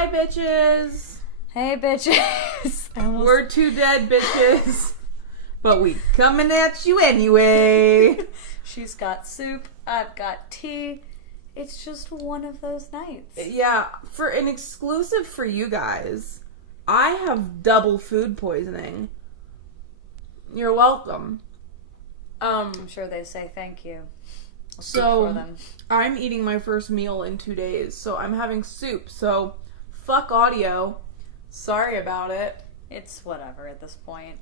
Hi, bitches. Hey, bitches. We're two dead bitches, but we coming at you anyway. She's got soup. I've got tea. It's just one of those nights. Yeah, for an exclusive for you guys, I have double food poisoning. You're welcome. I'm sure they say thank you. So, I'm eating my first meal in 2 days, so I'm having soup. So, fuck audio. Sorry about it. It's whatever at this point.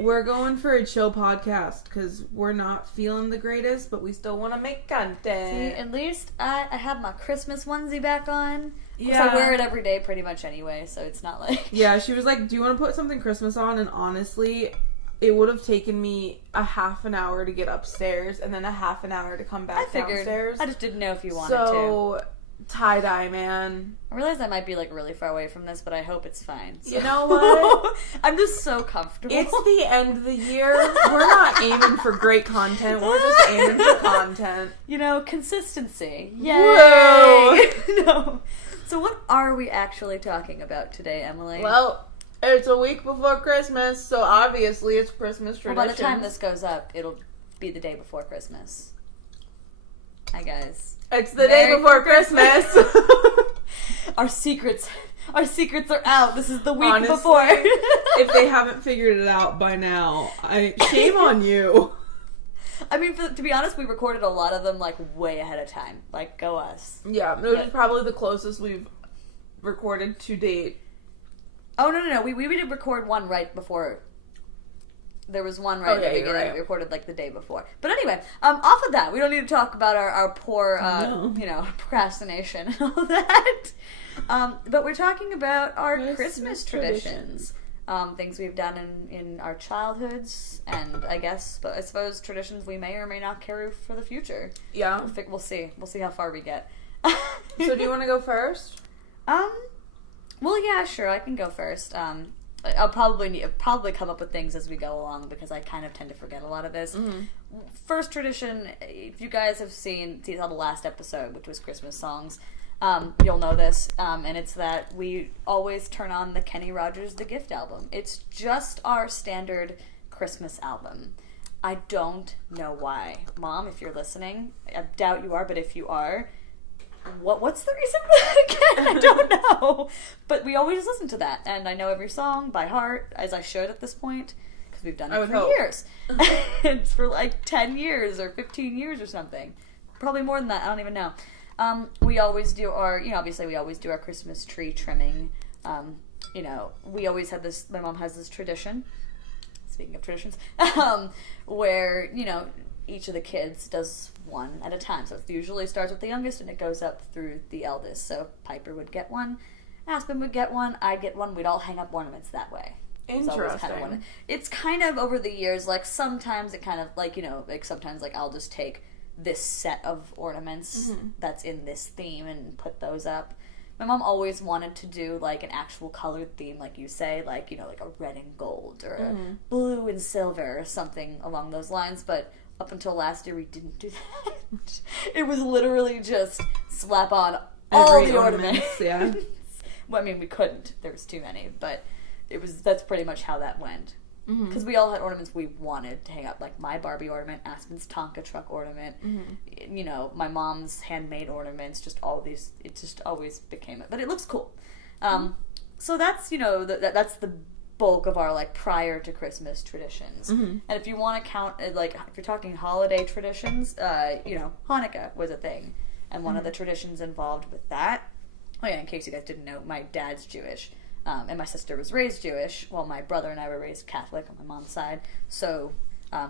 We're going for a chill podcast because we're not feeling the greatest, but we still want to make content. See, at least I have my Christmas onesie back on. Yeah. I wear it every day pretty much anyway, so it's not like... Yeah, she was like, do you want to put something Christmas on? And honestly, it would have taken me a half an hour to get upstairs and then a half an hour to come back downstairs. I just didn't know if you wanted to. So, tie-dye, man. I realize I might be like really far away from this, but I hope it's fine. So. You know what? I'm just so comfortable. It's the end of the year. We're not aiming for great content. We're just aiming for content. You know, consistency. Yay! Whoa! No. So what are we actually talking about today, Emily? Well, it's a week before Christmas, so obviously it's Christmas tradition. Well, by the time this goes up, it'll be the day before Christmas. Hi, guys. It's the day before Christmas. Our secrets are out. This is the week Honestly, before. If they haven't figured it out by now, shame on you. I mean, to be honest, we recorded a lot of them like way ahead of time. Like, go us. Yeah, it was probably the closest we've recorded to date. Oh, no. We did record one right before. There was one right at the beginning. Right. We recorded like the day before. But anyway, off of that, we don't need to talk about our poor, procrastination and all that. But we're talking about our Christmas traditions. Things we've done in our childhoods, and I suppose traditions we may or may not carry for the future. Yeah. We'll see. We'll see how far we get. So do you want to go first? Well, yeah, sure. I can go first. I'll probably come up with things as we go along because I kind of tend to forget a lot of this. Mm-hmm. First tradition, if you guys have seen the last episode, which was Christmas songs, you'll know this, and it's that we always turn on the Kenny Rogers The Gift album. It's just our standard Christmas album. I don't know why. Mom, if you're listening, I doubt you are, but if you are, what's the reason for that again? I don't know. But we always listen to that, and I know every song by heart, as I should at this point, because we've done it for years. It's for like 10 years or 15 years or something. Probably more than that, I don't even know. We always do obviously we always do our Christmas tree trimming. We always have this, my mom has this tradition, speaking of traditions, where, each of the kids does one at a time. So it usually starts with the youngest and it goes up through the eldest. So Piper would get one, Aspen would get one, I'd get one. We'd all hang up ornaments that way. Interesting. It's kind of over the years, like sometimes it kind of sometimes I'll just take this set of ornaments that's in this theme and put those up. My mom always wanted to do like an actual colored theme, like you say, like a red and gold or a blue and silver or something along those lines, but up until last year we didn't do that. It was literally just slap on all the ornaments. Yeah. Well, I mean, we couldn't. There was too many, but that's pretty much how that went. Because we all had ornaments we wanted to hang up, like my Barbie ornament, Aspen's Tonka truck ornament, my mom's handmade ornaments, just all these. It just always became it, but it looks cool. So that's that's the bulk of our like prior to Christmas traditions. And if you want to count if you're talking holiday traditions, Hanukkah was a thing, and one of the traditions involved with that. Oh yeah, in case you guys didn't know, my dad's Jewish. And my sister was raised Jewish, while my brother and I were raised Catholic on my mom's side. So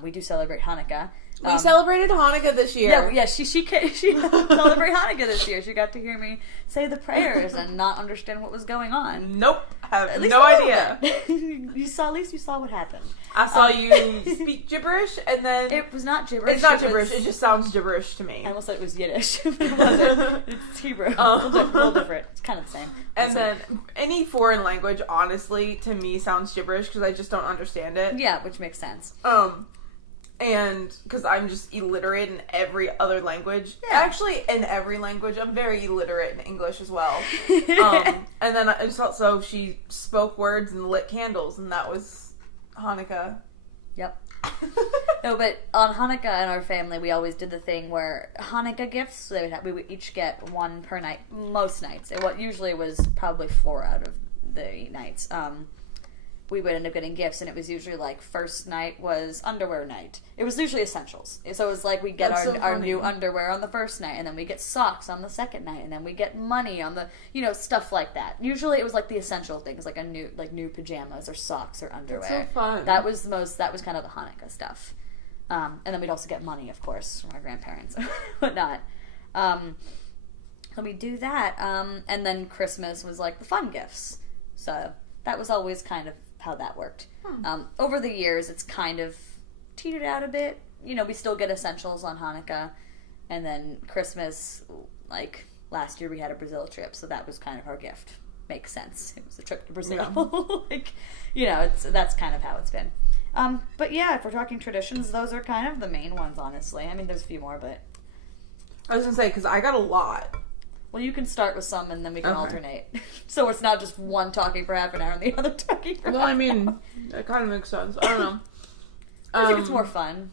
we do celebrate Hanukkah. We celebrated Hanukkah this year. Yeah, she celebrated Hanukkah this year. She got to hear me say the prayers and not understand what was going on. Nope, have no idea. At least you saw what happened. I saw you speak gibberish, and then it was not gibberish. It's not gibberish. It just sounds gibberish to me. I almost said it was Yiddish, but it wasn't. It's Hebrew. A little different. It's kind of the same. And then any foreign language, honestly, to me sounds gibberish because I just don't understand it. Yeah, which makes sense. And because I'm just illiterate in every other language. Yeah. Actually, in every language. I'm very illiterate in English as well. And then so she spoke words and lit candles, and that was Hanukkah. Yep. No, but on Hanukkah in our family, we always did the thing where Hanukkah gifts, so we would each get one per night, most nights. Usually was probably 4 out of the nights. We would end up getting gifts, and it was usually like first night was underwear night. It was usually essentials. So it was like we get our new underwear on the first night, and then we get socks on the second night, and then we get money on the, stuff like that. Usually it was like the essential things, like new pajamas or socks or underwear. That's so fun. That was kind of the Hanukkah stuff. And then we'd also get money, of course, from our grandparents and whatnot. So we do that. And then Christmas was like the fun gifts. So that was always kind of how that worked. Over the years, it's kind of teetered out a bit. We still get essentials on Hanukkah. And then Christmas, like last year we had a Brazil trip, so that was kind of our gift. Makes sense. It was a trip to Brazil. Yeah. That's kind of how it's been. But yeah, if we're talking traditions, those are kind of the main ones, honestly. I mean, there's a few more, but... I was going to say, because I got a lot. Well, you can start with some, and then we can alternate. So it's not just one talking for half an hour and the other talking for half an hour. Well, I mean, that kind of makes sense. I don't know. I think it's more fun.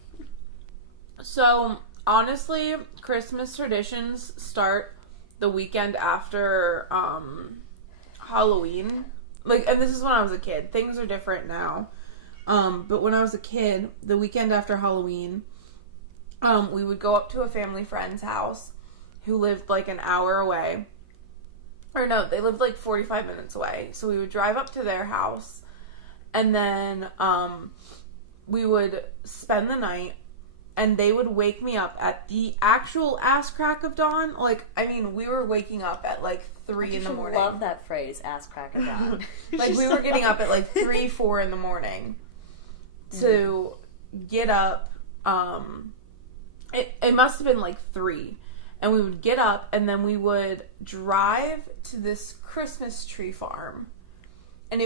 So, honestly, Christmas traditions start the weekend after Halloween. And this is when I was a kid. Things are different now. But when I was a kid, the weekend after Halloween, we would go up to a family friend's house who lived like an hour away. Or no, they lived like 45 minutes away. So we would drive up to their house, and then we would spend the night, and they would wake me up at the actual ass crack of dawn. We were waking up at like 3 in the morning. I love that phrase, ass crack of dawn. We were getting up at like 3, 4 in the morning to get up. It must have been like 3. And we would get up, and then we would drive to this Christmas tree farm. And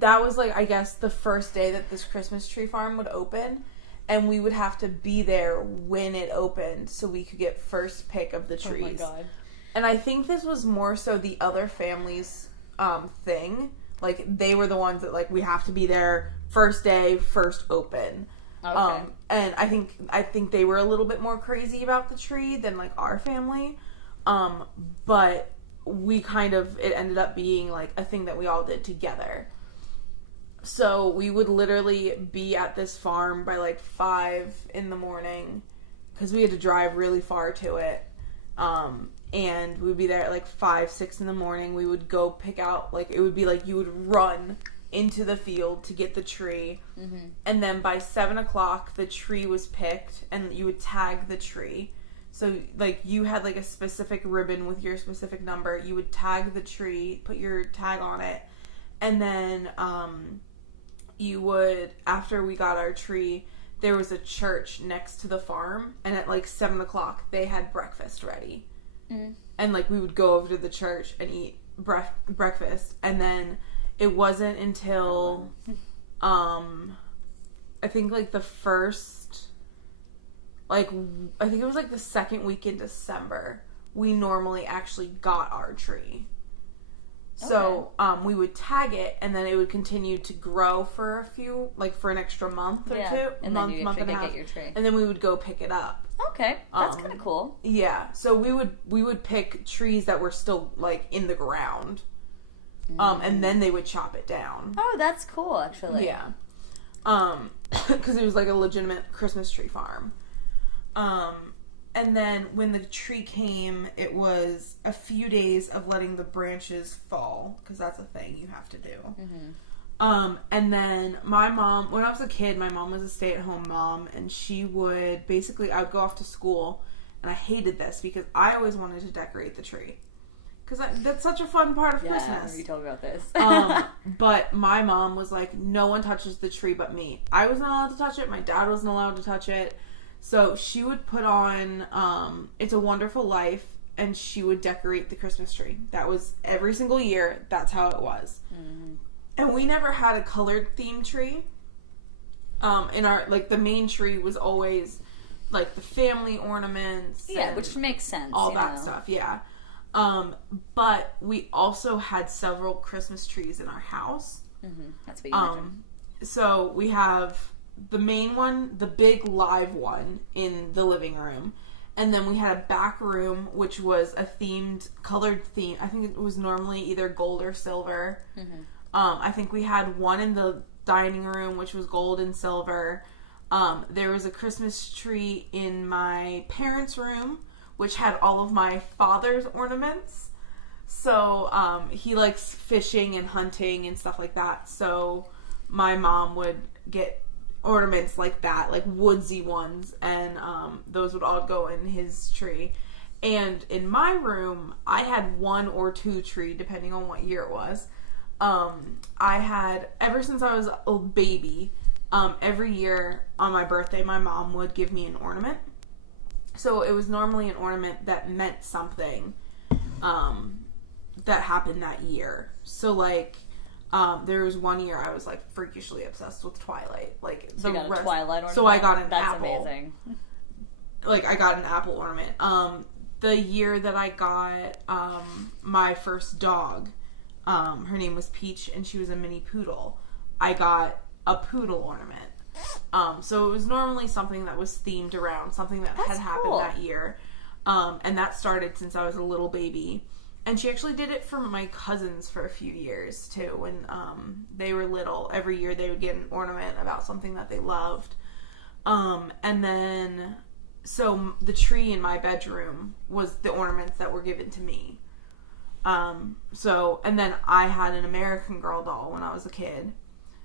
that was like, I guess, the first day that this Christmas tree farm would open. And we would have to be there when it opened so we could get first pick of the trees. Oh my God. And I think this was more so the other family's thing. Like, they were the ones that, like, we have to be there first day, first open. Okay. And I think they were a little bit more crazy about the tree than like our family. But it ended up being like a thing that we all did together. So we would literally be at this farm by like 5 in the morning because we had to drive really far to it. And we'd be there at like 5, 6 in the morning. We would go pick out, like, it would be like you would run into the field to get the tree, and then by 7 o'clock the tree was picked, and you would tag the tree. So like you had like a specific ribbon with your specific number. You would tag the tree, put your tag on it, and then you would, after we got our tree, there was a church next to the farm, and at like 7 o'clock they had breakfast ready, and like we would go over to the church and eat breakfast, and then it wasn't until, I think like the first, I think it was like the second week in December, we normally actually got our tree. So, we would tag it, and then it would continue to grow for for an extra month or two. And month then you and a half. get your tree. And then we would go pick it up. Okay, that's kind of cool. Yeah, so we would pick trees that were still, like, in the ground. And then they would chop it down. Oh, that's cool, actually. Yeah. Because it was like a legitimate Christmas tree farm. And then when the tree came, it was a few days of letting the branches fall, because that's a thing you have to do. And then my mom, when I was a kid, my mom was a stay-at-home mom, and she would basically, I would go off to school, and I hated this because I always wanted to decorate the tree. Because that's such a fun part of Christmas. You told me about this. But my mom was like, no one touches the tree but me. I wasn't allowed to touch it. My dad wasn't allowed to touch it. So she would put on It's a Wonderful Life, and she would decorate the Christmas tree. That was every single year. That's how it was. And we never had a colored theme tree. In our, like, the main tree was always, like, the family ornaments. Yeah, which makes sense. All that stuff, yeah. But we also had several Christmas trees in our house. Mm-hmm. That's what you mentioned. So we have the main one, the big live one in the living room. And then we had a back room, which was a colored theme. I think it was normally either gold or silver. Mm-hmm. I think we had one in the dining room, which was gold and silver. There was a Christmas tree in my parents' room, which had all of my father's ornaments. So, he likes fishing and hunting and stuff like that. So, my mom would get ornaments like that, like woodsy ones, and those would all go in his tree. And in my room, I had 1 or 2 tree, depending on what year it was. I had, ever since I was a baby, every year on my birthday, my mom would give me an ornament. So it was normally an ornament that meant something that happened that year. So, like, there was one year I was, like, freakishly obsessed with Twilight. Like, so you got a Twilight ornament? So I got an That's apple. That's amazing. Like, I got an apple ornament. The year that I got my first dog, her name was Peach, and she was a mini poodle. I got a poodle ornament. So it was normally something that was themed around something that had happened that year. And that started since I was a little baby. And she actually did it for my cousins for a few years, too. When they were little, every year they would get an ornament about something that they loved. And then, so the tree in my bedroom was the ornaments that were given to me. And then I had an American Girl doll when I was a kid.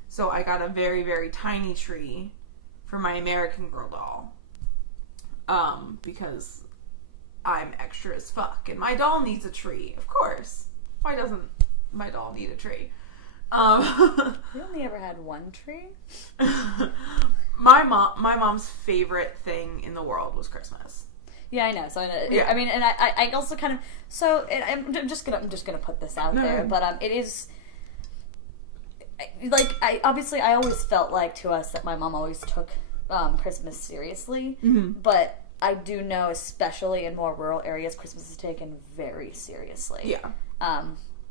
So I got a very, very tiny tree for my American Girl doll. Because I'm extra as fuck. And my doll needs a tree, of course. Why doesn't my doll need a tree? We only ever had 1 tree? My mom's favorite thing in the world was Christmas. Yeah, I know. So I mean, and I also kind of, so I'm just gonna put this out there, but it is, like, I always felt like to us that my mom always took Christmas seriously, but I do know, especially in more rural areas, Christmas is taken very seriously. Yeah.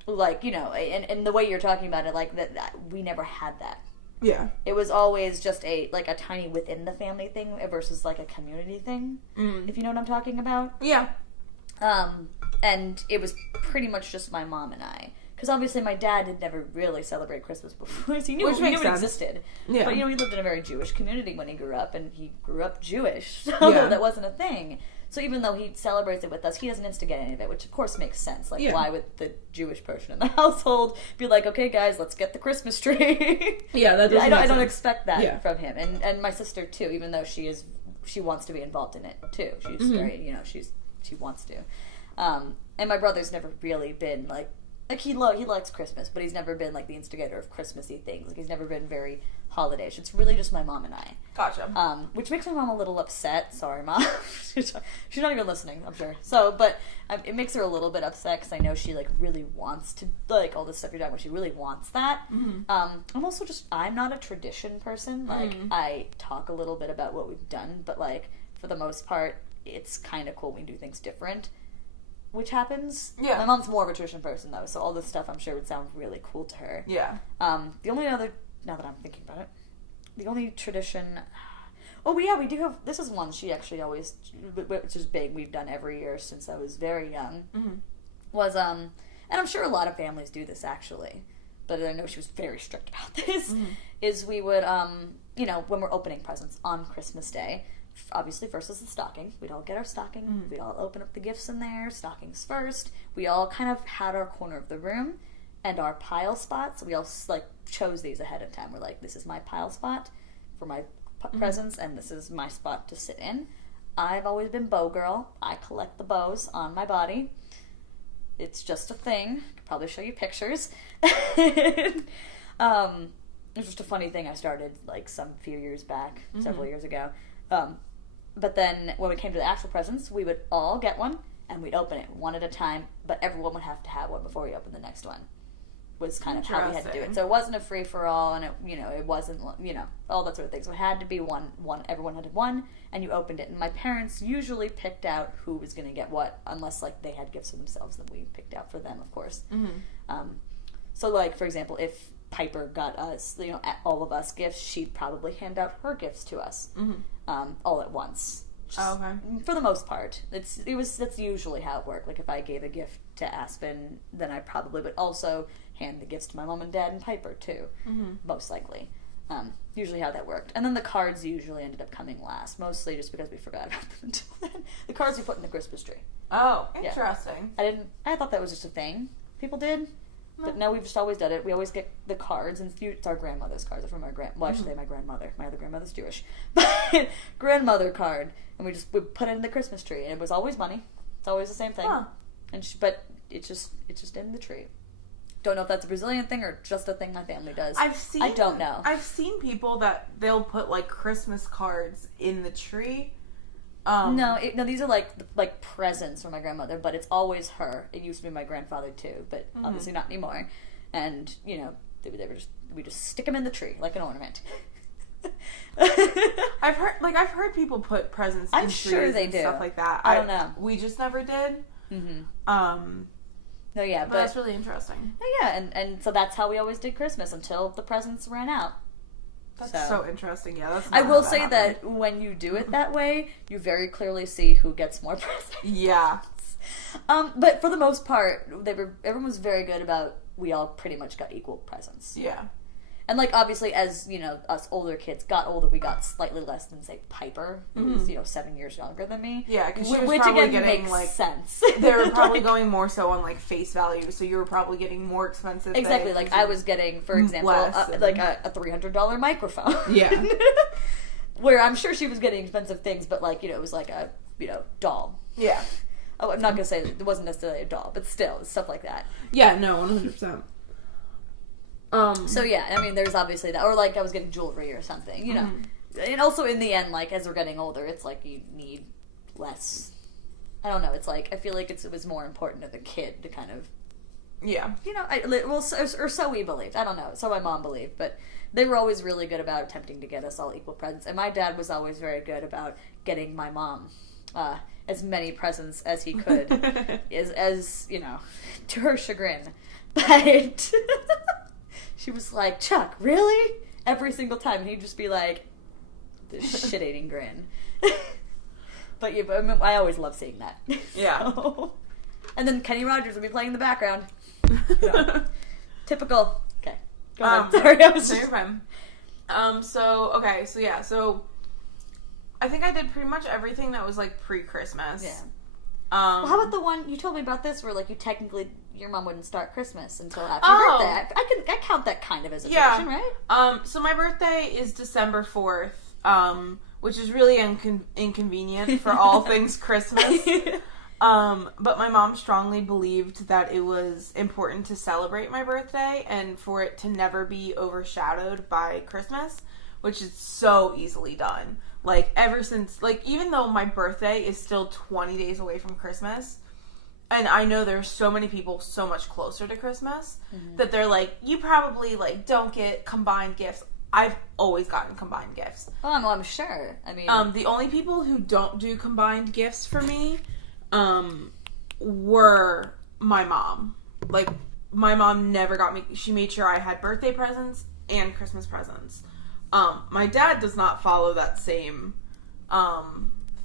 Like, you know, and the way you're talking about it, like, that we never had that. Yeah. It was always just a tiny within the family thing versus, like, a community thing, if you know what I'm talking about. Yeah. And it was pretty much just my mom and I. Because obviously my dad had never really celebrated Christmas before. He knew it existed. Yeah. But, you know, he lived in a very Jewish community when he grew up, and he grew up Jewish, so that wasn't a thing. So even though he celebrates it with us, he doesn't instigate any of it, which of course makes sense. Like, why would the Jewish person in the household be like, okay, guys, let's get the Christmas tree? Yeah, that doesn't I don't expect that from him. And my sister, too, even though she wants to be involved in it, too. She's very, you know, she wants to. And my brother's never really been, like he likes Christmas, but he's never been, like, the instigator of Christmassy things. Like, he's never been very holiday-ish. It's really just my mom and I. Gotcha. Which makes my mom a little upset. Sorry, Mom. She's not even listening, I'm sure. So, but it makes her a little bit upset because I know she, like, really wants to, like, all this stuff you're talking about. She really wants that. I'm also I'm not a tradition person. Like, I talk a little bit about what we've done, but, like, for the most part, it's kind of cool when we do things different. Which happens. Yeah. My mom's more of a tradition person, though, so all this stuff I'm sure would sound really cool to her. Yeah. The only other, now that I'm thinking about it, the only tradition, we do have, this is one she actually always, which is big, we've done every year since I was very young, was, and I'm sure a lot of families do this, actually, but I know she was very strict about this, is we would, you know, when we're opening presents on Christmas Day, obviously first is the stocking. We'd all get our stocking. We'd all open up the gifts in there. Stockings first. We all kind of had our corner of the room and our pile spots. We all, like, chose these ahead of time. We're like, this is my pile spot for my presents, and this is my spot to sit in. I've always been bow girl. I collect the bows on my body. It's just a thing. I could probably show you pictures. It's just a funny thing I started, like, some few years back, several years ago. But then when we came to the actual presents, we would all get one, and we'd open it one at a time, but everyone would have to have one before we opened the next one. was kind of how we had to do it. So it wasn't a free-for-all, and it wasn't, all that sort of thing. So it had to be one, everyone had one, and you opened it. And my parents usually picked out who was going to get what, unless, like, they had gifts for themselves that we picked out for them, of course. Mm-hmm. So, like, for example, if Piper got us, all of us gifts, she'd probably hand out her gifts to us, all at once. Okay. For the most part, that's usually how it worked. Like, if I gave a gift to Aspen, then I probably would also hand the gifts to my mom and dad and Piper too, most likely. Usually how that worked. And then the cards usually ended up coming last, mostly just because we forgot about them until then. The cards we put in the Christmas tree. Oh, interesting. Yeah. I thought that was just a thing people did. But no, we've just always done it. We always get the cards, and it's our grandmother's cards. They're from our well, I should say my grandmother. My other grandmother's Jewish. But grandmother card, and we put it in the Christmas tree, and it was always money. It's always the same thing. Huh. But it's just in the tree. Don't know if that's a Brazilian thing or just a thing my family does. I don't know. I've seen people that they'll put, like, Christmas cards in the tree. No, these are like presents from my grandmother, but it's always her. It used to be my grandfather too, but obviously not anymore. And we just stick them in the tree like an ornament. I've heard people put presents in trees and stuff like that. I don't know. We just never did. No, yeah, but that's really interesting. Yeah, and so that's how we always did Christmas until the presents ran out. That's so interesting. Yeah, I will say that when you do it that way, you very clearly see who gets more presents. Yeah. But for the most part, everyone was very good about, we all pretty much got equal presents. Yeah. And, like, obviously, as, us older kids got older, we got slightly less than, say, Piper, who was, 7 years younger than me. Yeah, because she was probably getting, makes sense. They were probably going more so on, like, face value, so you were probably getting more expensive Exactly, like, I was getting, for example, like, a $300 microphone. Yeah. Where I'm sure she was getting expensive things, but, like, it was like a, doll. Yeah. Oh, I'm not going to say it wasn't necessarily a doll, but still, stuff like that. Yeah, no, 100%. So yeah, I mean, there's obviously that, or like I was getting jewelry or something, And also in the end, like, as we're getting older, it's like you need less. I don't know. It's like I feel like it was more important to the kid to kind of, or so we believed. I don't know. So my mom believed, but they were always really good about attempting to get us all equal presents, and my dad was always very good about getting my mom as many presents as he could, as to her chagrin, but. She was like, Chuck, really? Every single time. And he'd just be like, this shit-eating grin. But I always love seeing that. Yeah. So. And then Kenny Rogers would be playing in the background. Typical. Okay. Go ahead. Sorry, I was just... So I think I did pretty much everything that was, like, pre-Christmas. Yeah. Well, how about the one, you told me about this, where, like, your mom wouldn't start Christmas until after your birthday. I count that kind of as a tradition, right? So my birthday is December 4th, which is really inconvenient for all things Christmas. But my mom strongly believed that it was important to celebrate my birthday and for it to never be overshadowed by Christmas, which is so easily done. Like, ever since, like, even though my birthday is still 20 days away from Christmas, and I know there's so many people so much closer to Christmas, that they're like, you probably, like, don't get combined gifts. I've always gotten combined gifts. Oh, I'm sure. I mean... the only people who don't do combined gifts for me, were my mom. Like, my mom never got me... She made sure I had birthday presents and Christmas presents. My dad does not follow that same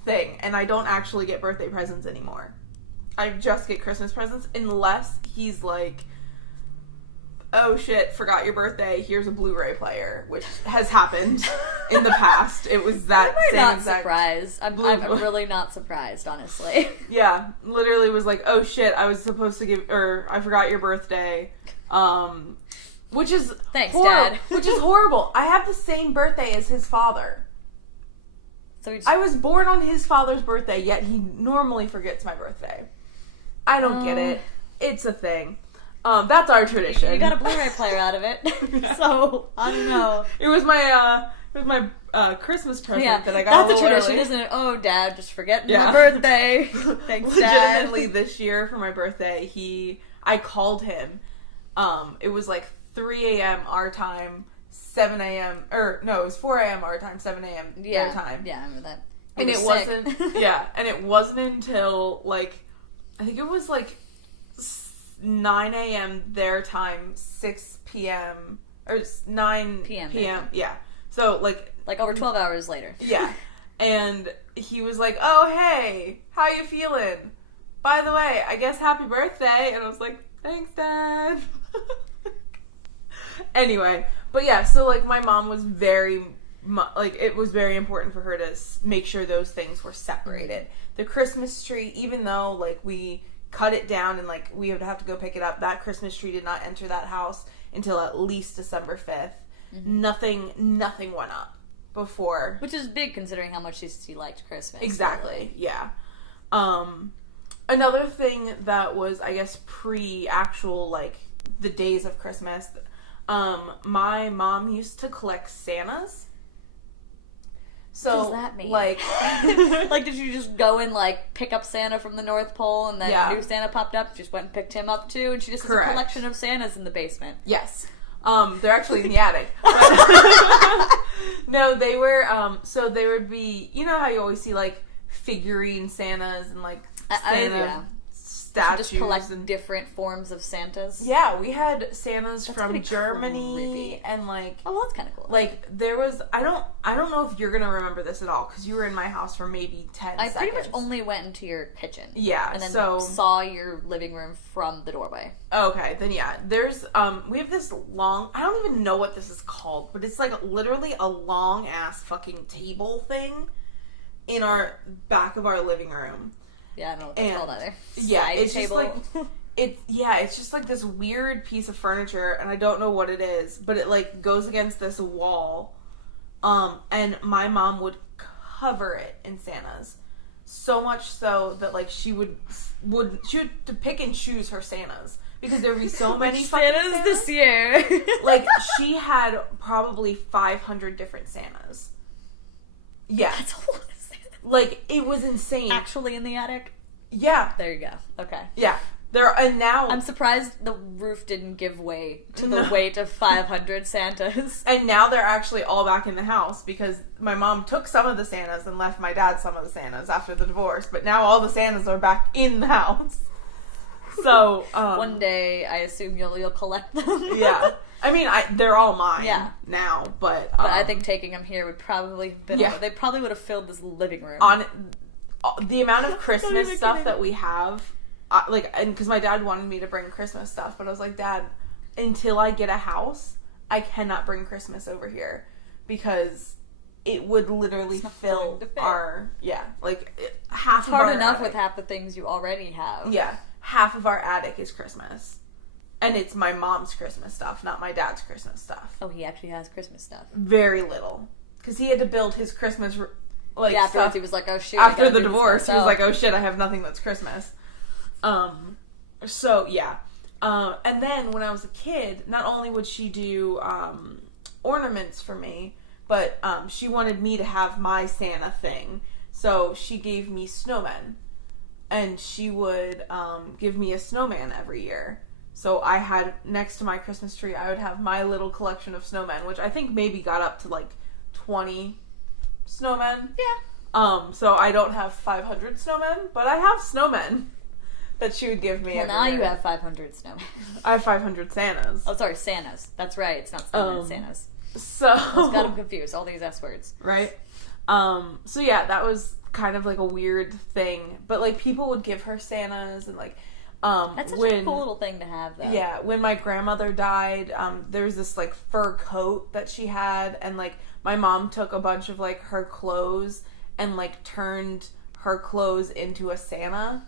thing, and I don't actually get birthday presents anymore. I just get Christmas presents unless he's like, oh shit, forgot your birthday, here's a Blu-ray player, which has happened in the past. It was that same exact... surprised. I'm really not surprised, honestly. Yeah, literally was like, oh shit, I was supposed to give, or I forgot your birthday. Which is Thanks, Dad. Which is horrible. I have the same birthday as his father. So I was born on his father's birthday, yet he normally forgets my birthday. I don't get it. It's a thing. That's our tradition. You got a Blu-ray player out of it, so I don't know. It was my Christmas present that I got. That's a tradition, early. Isn't it? Oh, Dad, just forgetting my birthday. Thanks, Dad. Legitimately, this year for my birthday, I called him. It was like 3 a.m. our time, 7 a.m. or no, it was 4 a.m. our time, 7 a.m. their time. Yeah, I remember that. And it wasn't. Yeah, and it wasn't until like I think it was like 9 a.m. their time, 6 p.m. or 9 p.m. Yeah, so like over 12 hours later. Yeah, and he was like, "Oh hey, how you feeling? By the way, I guess happy birthday." And I was like, "Thanks, Dad." Anyway, but yeah, so like my mom was very like it was very important for her to make sure those things were separated. The Christmas tree, even though like we cut it down and like we would have to go pick it up, that Christmas tree did not enter that house until at least December 5th. Nothing went up before, which is big considering how much she liked Christmas. Exactly. Yeah. Another thing that was, I guess, pre-actual like the days of Christmas, my mom used to collect Santas. So, what does that mean? Like, like, did you just go and, like, pick up Santa from the North Pole, and then new Santa popped up, just went and picked him up, too, and she just has a collection of Santas in the basement? Yes. They're actually in the attic. No, they were, so there would be, you know how you always see, like, figurine Santas and, like, Santa statues. Just collect different forms of Santas. Yeah, we had Santas from Germany and like. Oh, well, that's kind of cool. Like there was, I don't know if you're gonna remember this at all because you were in my house for maybe 10 seconds. I pretty much only went into your kitchen. Yeah, and then saw your living room from the doorway. Okay, then yeah, there's we have this long. I don't even know what this is called, but it's like literally a long ass fucking table thing in our back of our living room. Yeah, I don't know what that's called either. Yeah, it's table. Just like it's just like this weird piece of furniture, and I don't know what it is, but it like goes against this wall. And my mom would cover it in Santas, so much so that like she would to pick and choose her Santas because there would be so many Santas this year. Like she had probably 500 different Santas. Yeah, that's a lot of Santas. Like, it was insane. Actually in the attic? Yeah. There you go. Okay. Yeah. And now... I'm surprised the roof didn't give way to the weight of 500 Santas. And now they're actually all back in the house because my mom took some of the Santas and left my dad some of the Santas after the divorce. But now all the Santas are back in the house. So, one day, I assume you'll collect them. Yeah. I mean, they're all mine now, but I think taking them here would probably have been... They probably would have filled this living room. On the amount of Christmas stuff that we have, and because my dad wanted me to bring Christmas stuff, but I was like, Dad, until I get a house, I cannot bring Christmas over here because it would literally fill our... Yeah, like half of our... Hard enough with half the things you already have. Yeah, half of our attic is Christmas. And it's my mom's Christmas stuff, not my dad's Christmas stuff. Oh, he actually has Christmas stuff. Very little. Because he had to build his Christmas, like, afterwards stuff. He was like, oh, shit. After the divorce, he was like, oh, shit, I have nothing that's Christmas. So, yeah. And then, when I was a kid, not only would she do ornaments for me, but she wanted me to have my Santa thing. So, she gave me snowmen. And she would give me a snowman every year. So I had, next to my Christmas tree, I would have my little collection of snowmen, which I think maybe got up to like 20 snowmen. Yeah. So I don't have 500 snowmen, but I have snowmen that she would give me. Well, now you have 500 snowmen. I have 500 Santas. Oh, sorry, Santas. That's right. It's not snowmen, Santas. So. I got them confused. All these S words. Right. So yeah, that was kind of like a weird thing. But like people would give her Santas and like. That's such a cool little thing to have, though. Yeah, when my grandmother died, there was this, like, fur coat that she had, and, like, my mom took a bunch of, like, her clothes and, like, turned her clothes into a Santa.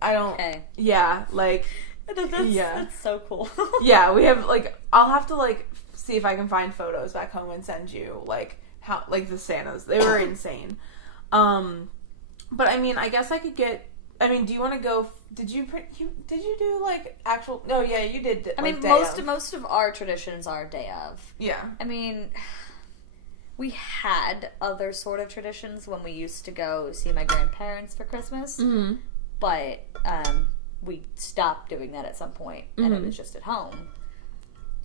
I don't... Okay. Yeah, like... That's so cool. Yeah, we have, like... I'll have to, like, see if I can find photos back home and send you, like, how... Like, the Santas. They were insane. But, I mean, I guess I could get... I mean, do you want to go? Did you do like actual? No, yeah, you did. Like, I mean, most of our traditions are day of. Yeah. I mean, we had other sort of traditions when we used to go see my grandparents for Christmas, but we stopped doing that at some point, and it was just at home.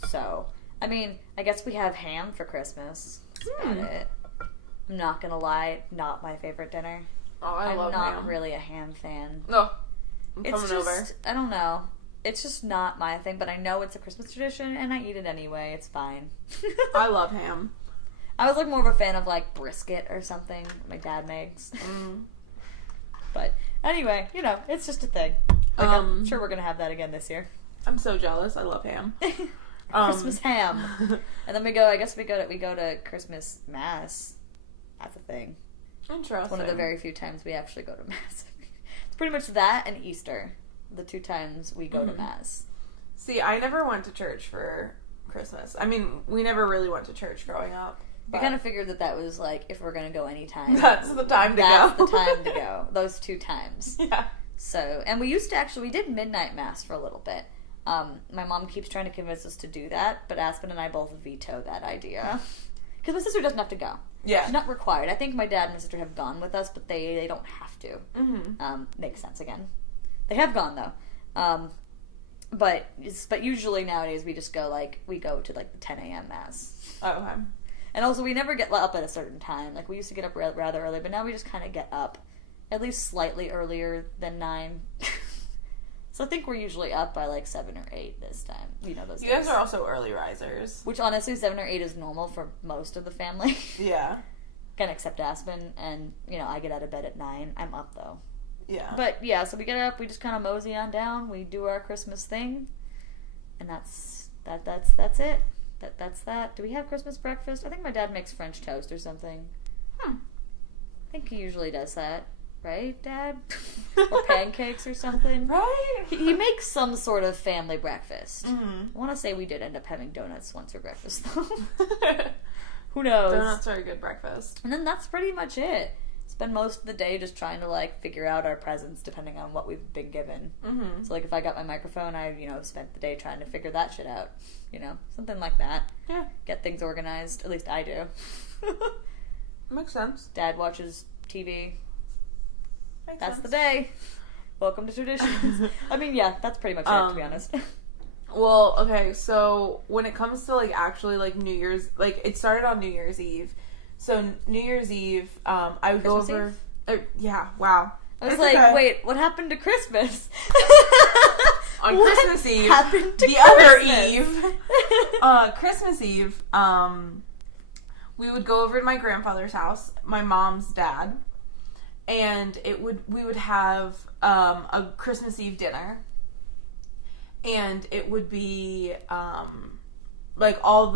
So, I mean, I guess we have ham for Christmas. That's about it. I'm not gonna lie, not my favorite dinner. Oh, I love ham. I'm not really a ham fan. Oh, I'm It's coming just, over. I don't know. It's just not my thing, but I know it's a Christmas tradition, and I eat it anyway. It's fine. I love ham. I was like more of a fan of like brisket or something my dad makes. But anyway, you know, it's just a thing. Like, I'm sure we're gonna have that again this year. I'm so jealous. I love ham. Christmas ham. And then we go to Christmas Mass. That's a thing. Interesting. It's one of the very few times we actually go to Mass. It's pretty much that and Easter. The 2 times we go to Mass. See, I never went to church for Christmas. I mean, we never really went to church growing up. We kind of figured that was like, if we're going to go anytime. That's the time to go. That's the time to go. Those 2 times. Yeah. So, and we did midnight Mass for a little bit. My mom keeps trying to convince us to do that, but Aspen and I both veto that idea. Because my sister doesn't have to go. Yeah. She's not required. I think my dad and my sister have gone with us, but they don't have to. Makes sense again. They have gone, though. But usually nowadays we just go, we go to, the 10 a.m. Mass. Oh, okay. And also we never get up at a certain time. Like, we used to get up rather early, but now we just kind of get up at least slightly earlier than 9. So I think we're usually up by 7 or 8 this time. You know, those You days. guys are also early risers. Which honestly, 7 or 8 is normal for most of the family. Yeah. Kind of except Aspen, and I get out of bed at 9. I'm up though. Yeah. But yeah, so we get up, we just kind of mosey on down, we do our Christmas thing, and that's it. That's that. Do we have Christmas breakfast? I think my dad makes French toast or something. I think he usually does that. Right, Dad? Or pancakes or something. Right? He makes some sort of family breakfast. Mm-hmm. I want to say we did end up having donuts once for breakfast, though. Who knows? Donuts are a good breakfast. And then that's pretty much it. Spend most of the day just trying to, figure out our presents depending on what we've been given. Mm-hmm. So, if I got my microphone, I, spent the day trying to figure that shit out. Something like that. Yeah. Get things organized. At least I do. Makes sense. Dad watches TV. That's sense. the day. Welcome to traditions. I mean, yeah, that's pretty much it, to be honest. Well, okay, so when it comes to, actually, New Year's, it started on New Year's Eve. So, New Year's Eve, I would Christmas go over... Eve? Yeah, wow. I was It's like, okay. wait, what happened to Christmas? On What Christmas Eve, happened to the other Christmas? Eve, Christmas Eve, we would go over to my grandfather's house, my mom's dad, and we would have a Christmas Eve dinner, and it would be all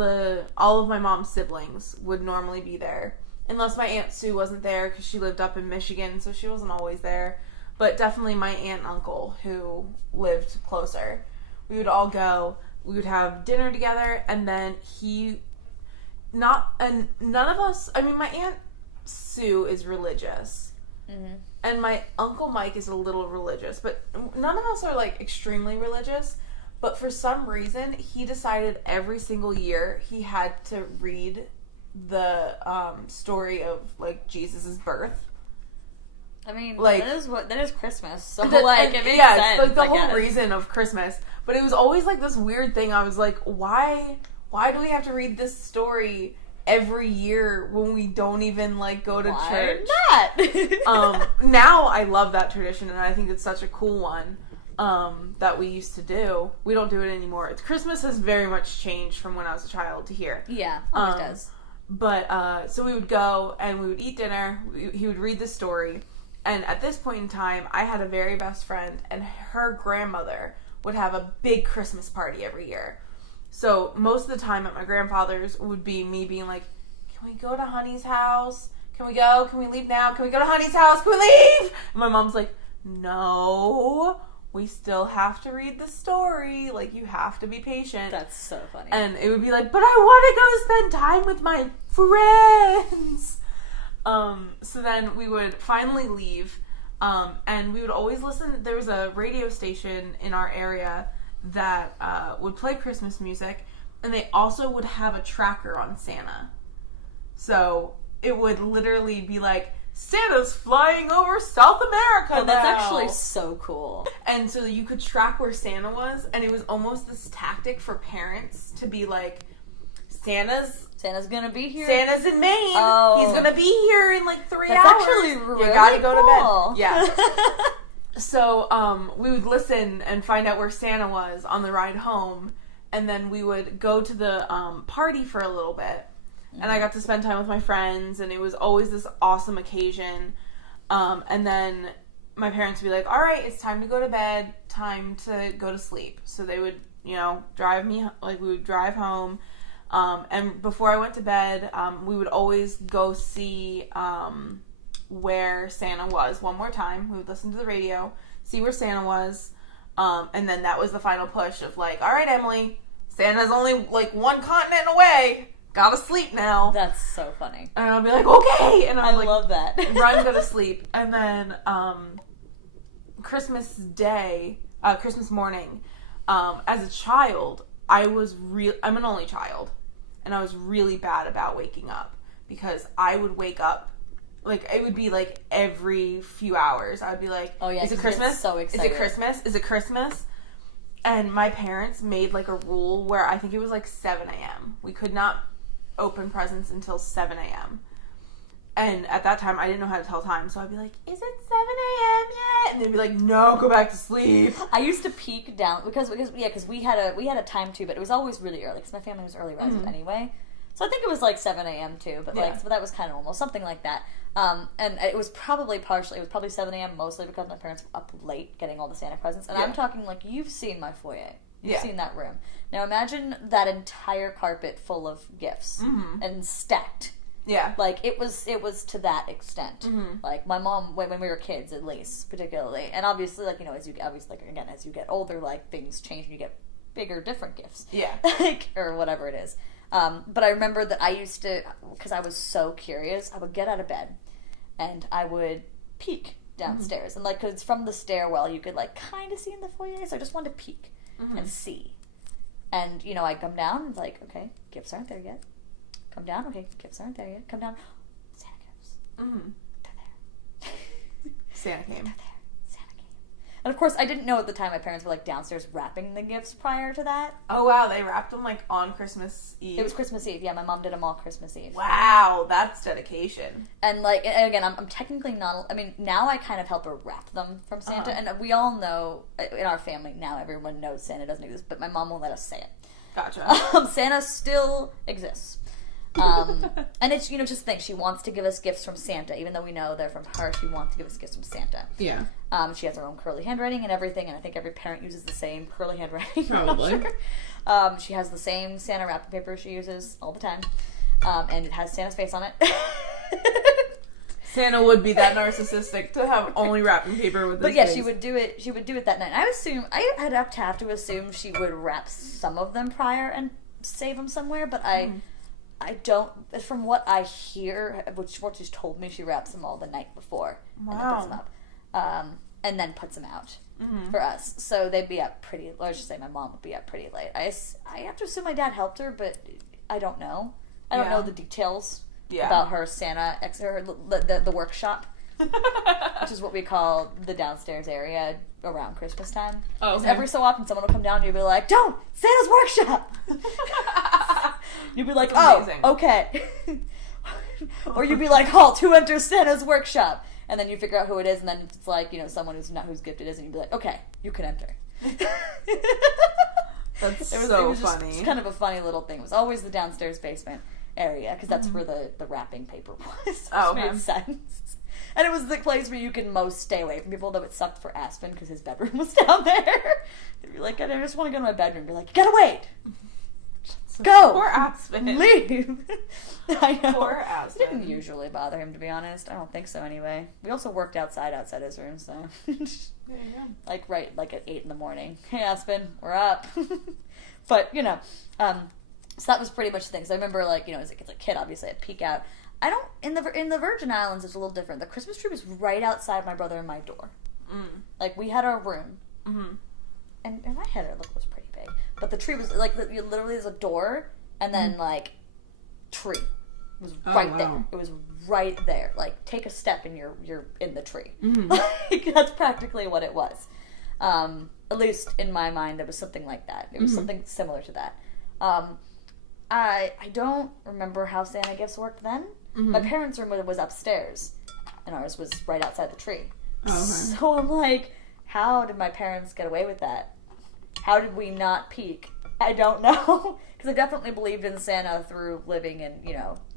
of my mom's siblings would normally be there, unless my Aunt Sue wasn't there because she lived up in Michigan, so she wasn't always there. But definitely my aunt and uncle who lived closer. We would all go. We would have dinner together, and then none of us. I mean, my Aunt Sue is religious. Mm-hmm. And my Uncle Mike is a little religious, but none of us are extremely religious. But for some reason, he decided every single year he had to read the story of Jesus' birth. I mean, Like, that is Christmas. So It it makes yeah, sense. it's the I whole guess. reason of Christmas. But it was always this weird thing. I was like, why do we have to read this story every year when we don't even go to church? Not? Now I love that tradition, and I think it's such a cool one that we used to do. We don't do it anymore. Christmas has very much changed from when I was a child to here. Yeah, always does. But so we would go and we would eat dinner. He would read the story. And at this point in time, I had a very best friend, and her grandmother would have a big Christmas party every year. So most of the time at my grandfather's would be me being like, can we go to Honey's house? Can we go? Can we leave now? Can we go to Honey's house? Can we leave? And my mom's like, no, we still have to read the story. You have to be patient. That's so funny. And it would be like, but I want to go spend time with my friends. So then we would finally leave, and we would always listen. There was a radio station in our area that would play Christmas music, and they also would have a tracker on Santa. So it would literally be Santa's flying over South America now. That's actually so cool. And so you could track where Santa was, and it was almost this tactic for parents to be like, Santa's gonna be here. Santa's in Maine. Oh. He's gonna be here in like 3 hours. That's actually really You gotta go cool. to bed. Yeah. So we would listen and find out where Santa was on the ride home, and then we would go to the party for a little bit. And I got to spend time with my friends, and it was always this awesome occasion. And then my parents would be like, all right, it's time to go to bed, time to go to sleep. So they would, drive me, like we would drive home. And before I went to bed, we would always go see where Santa was one more time. We would listen to the radio, see where Santa was. And then that was the final push of like, all right, Emily, Santa's only like one continent away. Gotta sleep now. That's so funny. And I'll be like, okay. And I love that. run, go to sleep. And then Christmas morning, as a child, I'm an only child. And I was really bad about waking up because I would wake up, like, it would be like every few hours. I would be like, oh, yeah, is it Christmas? So excited. Is it Christmas? Is it Christmas? And my parents made like a rule where I think it was like 7 a.m. We could not open presents until 7 a.m. And at that time, I didn't know how to tell time, so I'd be like, is it 7 a.m. yet? And they'd be like, no, go back to sleep. I used to peek down, because we had a time too, but it was always really early, because my family was early risers anyway. So I think it was like 7 a.m. too, but so that was kind of normal, something like that. And it was probably 7 a.m. mostly because my parents were up late getting all the Santa presents. And I'm talking like, you've seen my foyer. You've seen that room. Now imagine that entire carpet full of gifts and stacked. Yeah. Like, it was to that extent. Like, my mom, when we were kids, at least, particularly. And obviously, like, as you get older, like, things change and you get bigger, different gifts. Yeah. Like, or whatever it is. But I remember that I used to, because I was so curious, I would get out of bed and I would peek downstairs. And, like, because from the stairwell, you could, like, kind of see in the foyer. So I just wanted to peek and see. And, I'd come down and, like, okay, gifts aren't there yet. Come down, okay, gifts aren't there yet. Come down, Santa gifts. They're there. Santa came. They're there. Santa came. And of course, I didn't know at the time my parents were like downstairs wrapping the gifts prior to that. Oh wow, they wrapped them like on Christmas Eve. It was Christmas Eve, yeah. My mom did them all Christmas Eve. Wow, that's dedication. And like, and again, I'm technically not. I mean, now I kind of help her wrap them from Santa, and we all know in our family now. Everyone knows Santa doesn't exist, but my mom won't let us say it. Gotcha. Santa still exists. And it's, just think, she wants to give us gifts from Santa, even though we know they're from her, she wants to give us gifts from Santa. Yeah. She has her own curly handwriting and everything, and I think every parent uses the same curly handwriting. Probably. Sure. She has the same Santa wrapping paper she uses all the time, and it has Santa's face on it. Santa would be that narcissistic to have only wrapping paper with his But yeah, face. she would do it that night. I'd have to assume she would wrap some of them prior and save them somewhere, but I don't, from what I hear, which what she's told me, she wraps them all the night before and then puts them up, and then puts them out for us. So they'd be up pretty, or I should say my mom would be up pretty late. I have to assume my dad helped her, but I don't know. I don't know the details about her Santa, the workshop, which is what we call the downstairs area around Christmas time. Oh, okay. Every so often someone will come down and you'll be like, don't! Santa's workshop! You'd be like, amazing. Oh, okay. Or you'd be like, halt, who enters Santa's workshop? And then you figure out who it is, and then it's like, someone whose gift it is, and you'd be like, okay, you can enter. That's it was funny. Just kind of a funny little thing. It was always the downstairs basement area, because that's where the wrapping paper was. Oh, which made sense. And it was the place where you could most stay away from people, though it sucked for Aspen, because his bedroom was down there. He'd be like, I just want to go to my bedroom. Be like, you gotta wait! Go! Poor Aspen. Leave! I know. Poor Aspen. It didn't usually bother him, to be honest. I don't think so, anyway. We also worked outside his room, so... There you go. Like at 8 in the morning. Hey, Aspen, we're up. But, so that was pretty much the thing. So I remember, as a kid, obviously, I'd peek out. I don't... In the Virgin Islands, it's a little different. The Christmas tree was right outside my brother and my door. Like, we had our room. And my head was pretty big. But the tree was, literally there's a door, and then, tree. It was Oh, right wow. there. It was right there. Like, take a step and you're in the tree. Mm-hmm. Like, that's practically what it was. At least in my mind, it was something like that. It was something similar to that. I don't remember how Santa gifts worked then. My parents' room was upstairs, and ours was right outside the tree. Oh, okay. So I'm like, how did my parents get away with that? How did we not peek? I don't know. Because I definitely believed in Santa through living and,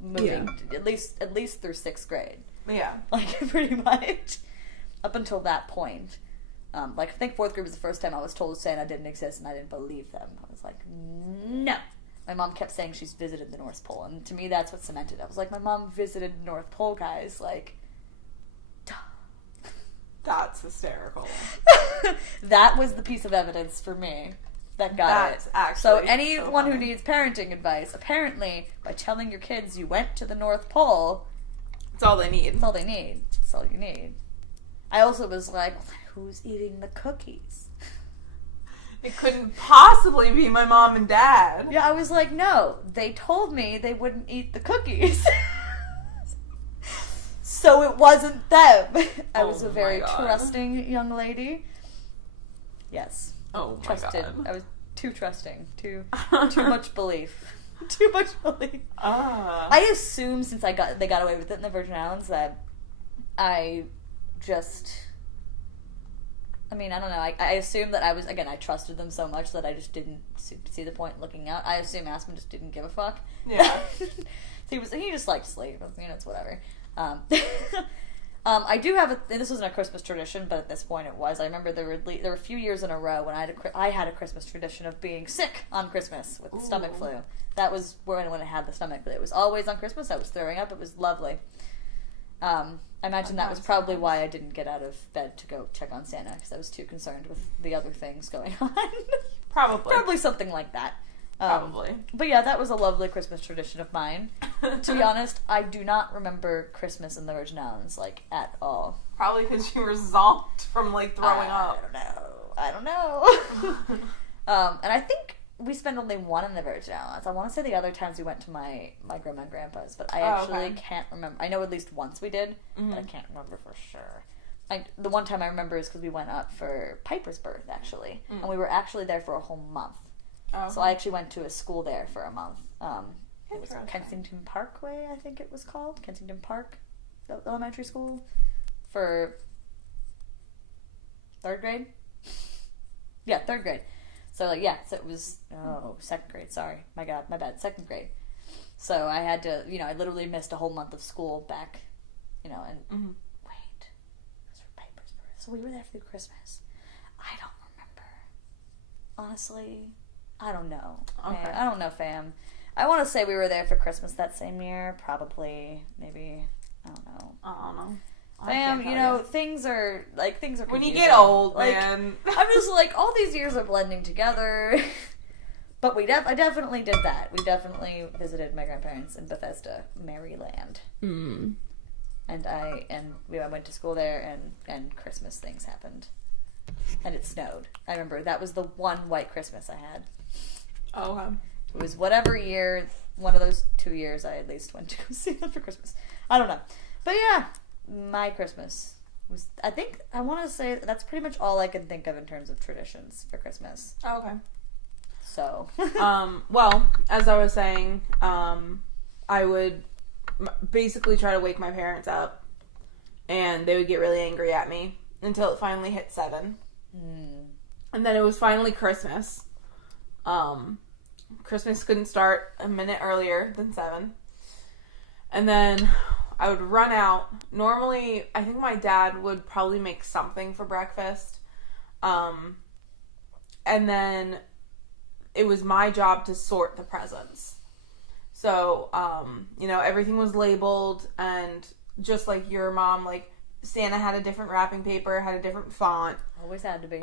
moving, at least through 6th grade. Yeah. Like, pretty much. Up until that point. I think 4th grade was the first time I was told Santa didn't exist, and I didn't believe them. I was like, no. My mom kept saying she's visited the North Pole, and to me that's what cemented it. I was like, my mom visited the North Pole, guys. Like, duh. That's hysterical. That was the piece of evidence for me that got That's it. actually So anyone so who needs parenting advice, apparently, by telling your kids you went to the North Pole, That's all they need. that's all they need. That's all you need. I also was like, who's eating the cookies? It couldn't possibly be my mom and dad. Yeah, I was like, no, they told me they wouldn't eat the cookies. So it wasn't them. I was a very trusting young lady. Yes. Oh my Trusted. god. I was too trusting. Too much belief. Too much belief. I assume since they got away with it in the Virgin Islands that I don't know. I assume that I trusted them so much that I just didn't see the point in looking out. I assume Aspen just didn't give a fuck. Yeah. He just liked to sleep. It's whatever. I do have and this wasn't a Christmas tradition, but at this point it was. I remember there were a few years in a row when I had a Christmas tradition of being sick on Christmas with the stomach flu. That was when I had the stomach flu. It was always on Christmas. I was throwing up. It was lovely. I imagine that was probably why I didn't get out of bed to go check on Santa, because I was too concerned with the other things going on. Probably something like that. Probably. But yeah, that was a lovely Christmas tradition of mine. To be honest, I do not remember Christmas in the Virgin Islands, at all. Probably because you were zonked from, throwing up. I don't know. And I think we spent only one in the Virgin Islands. I want to say the other times we went to my grandma and grandpa's, but I actually can't remember. I know at least once we did, but I can't remember for sure. The one time I remember is because we went up for Piper's birth, actually. And we were actually there for a whole month. Oh, so I actually went to a school there for a month. It was Kensington Parkway, I think it was called. Kensington Park, the elementary school, for 3rd grade. Yeah, 3rd grade. So so it was 2nd grade. Sorry, my bad. 2nd grade. So I had to, I literally missed a whole month of school back, and wait, it was for Piper's birth. So we were there through Christmas. I don't remember. Honestly. I don't know. Okay. I don't know, fam. I want to say we were there for Christmas that same year. Probably. Maybe. I don't know. Fam, things are confusing. When you get old, man. I'm just all these years are blending together. But I definitely did that. We definitely visited my grandparents in Bethesda, Maryland. Mm. And I went to school there, and Christmas things happened. And it snowed. I remember that was the one white Christmas I had. Oh, okay. It was whatever year, one of those 2 years I at least went to go see them for Christmas. I don't know. But yeah, my Christmas was, I want to say that's pretty much all I can think of in terms of traditions for Christmas. Oh, okay. So. Well, as I was saying, I would basically try to wake my parents up, and they would get really angry at me until it finally hit 7. And then it was finally Christmas. Christmas couldn't start a minute earlier than 7. And then I would run out. Normally, I think my dad would probably make something for breakfast. And then it was my job to sort the presents. So, everything was labeled, and just like your mom, Santa had a different wrapping paper, had a different font. Always had to be.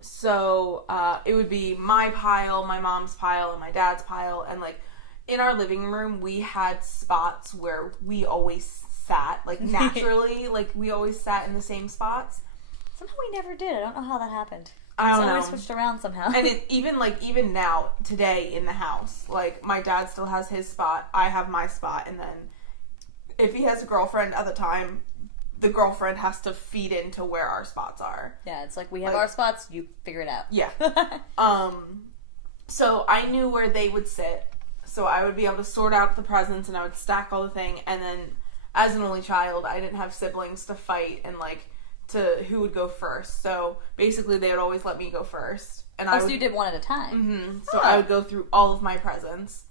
So, it would be my pile, my mom's pile, and my dad's pile. And, in our living room, we had spots where we always sat, naturally. We always sat in the same spots. Somehow we never did. I don't know how that happened. I don't it's know. always switched around somehow. And even now, today in the house, like, my dad still has his spot, I have my spot, and then if he has a girlfriend at the time, the girlfriend has to feed into where our spots are. Yeah, it's like, we have our spots, you figure it out. Yeah. So I knew where they would sit, so I would be able to sort out the presents, and I would stack all the thing, and then, as an only child, I didn't have siblings to fight, and, like, to who would go first. So, basically, they would always let me go first. And so you did one at a time? Mm-hmm. So I would go through all of my presents.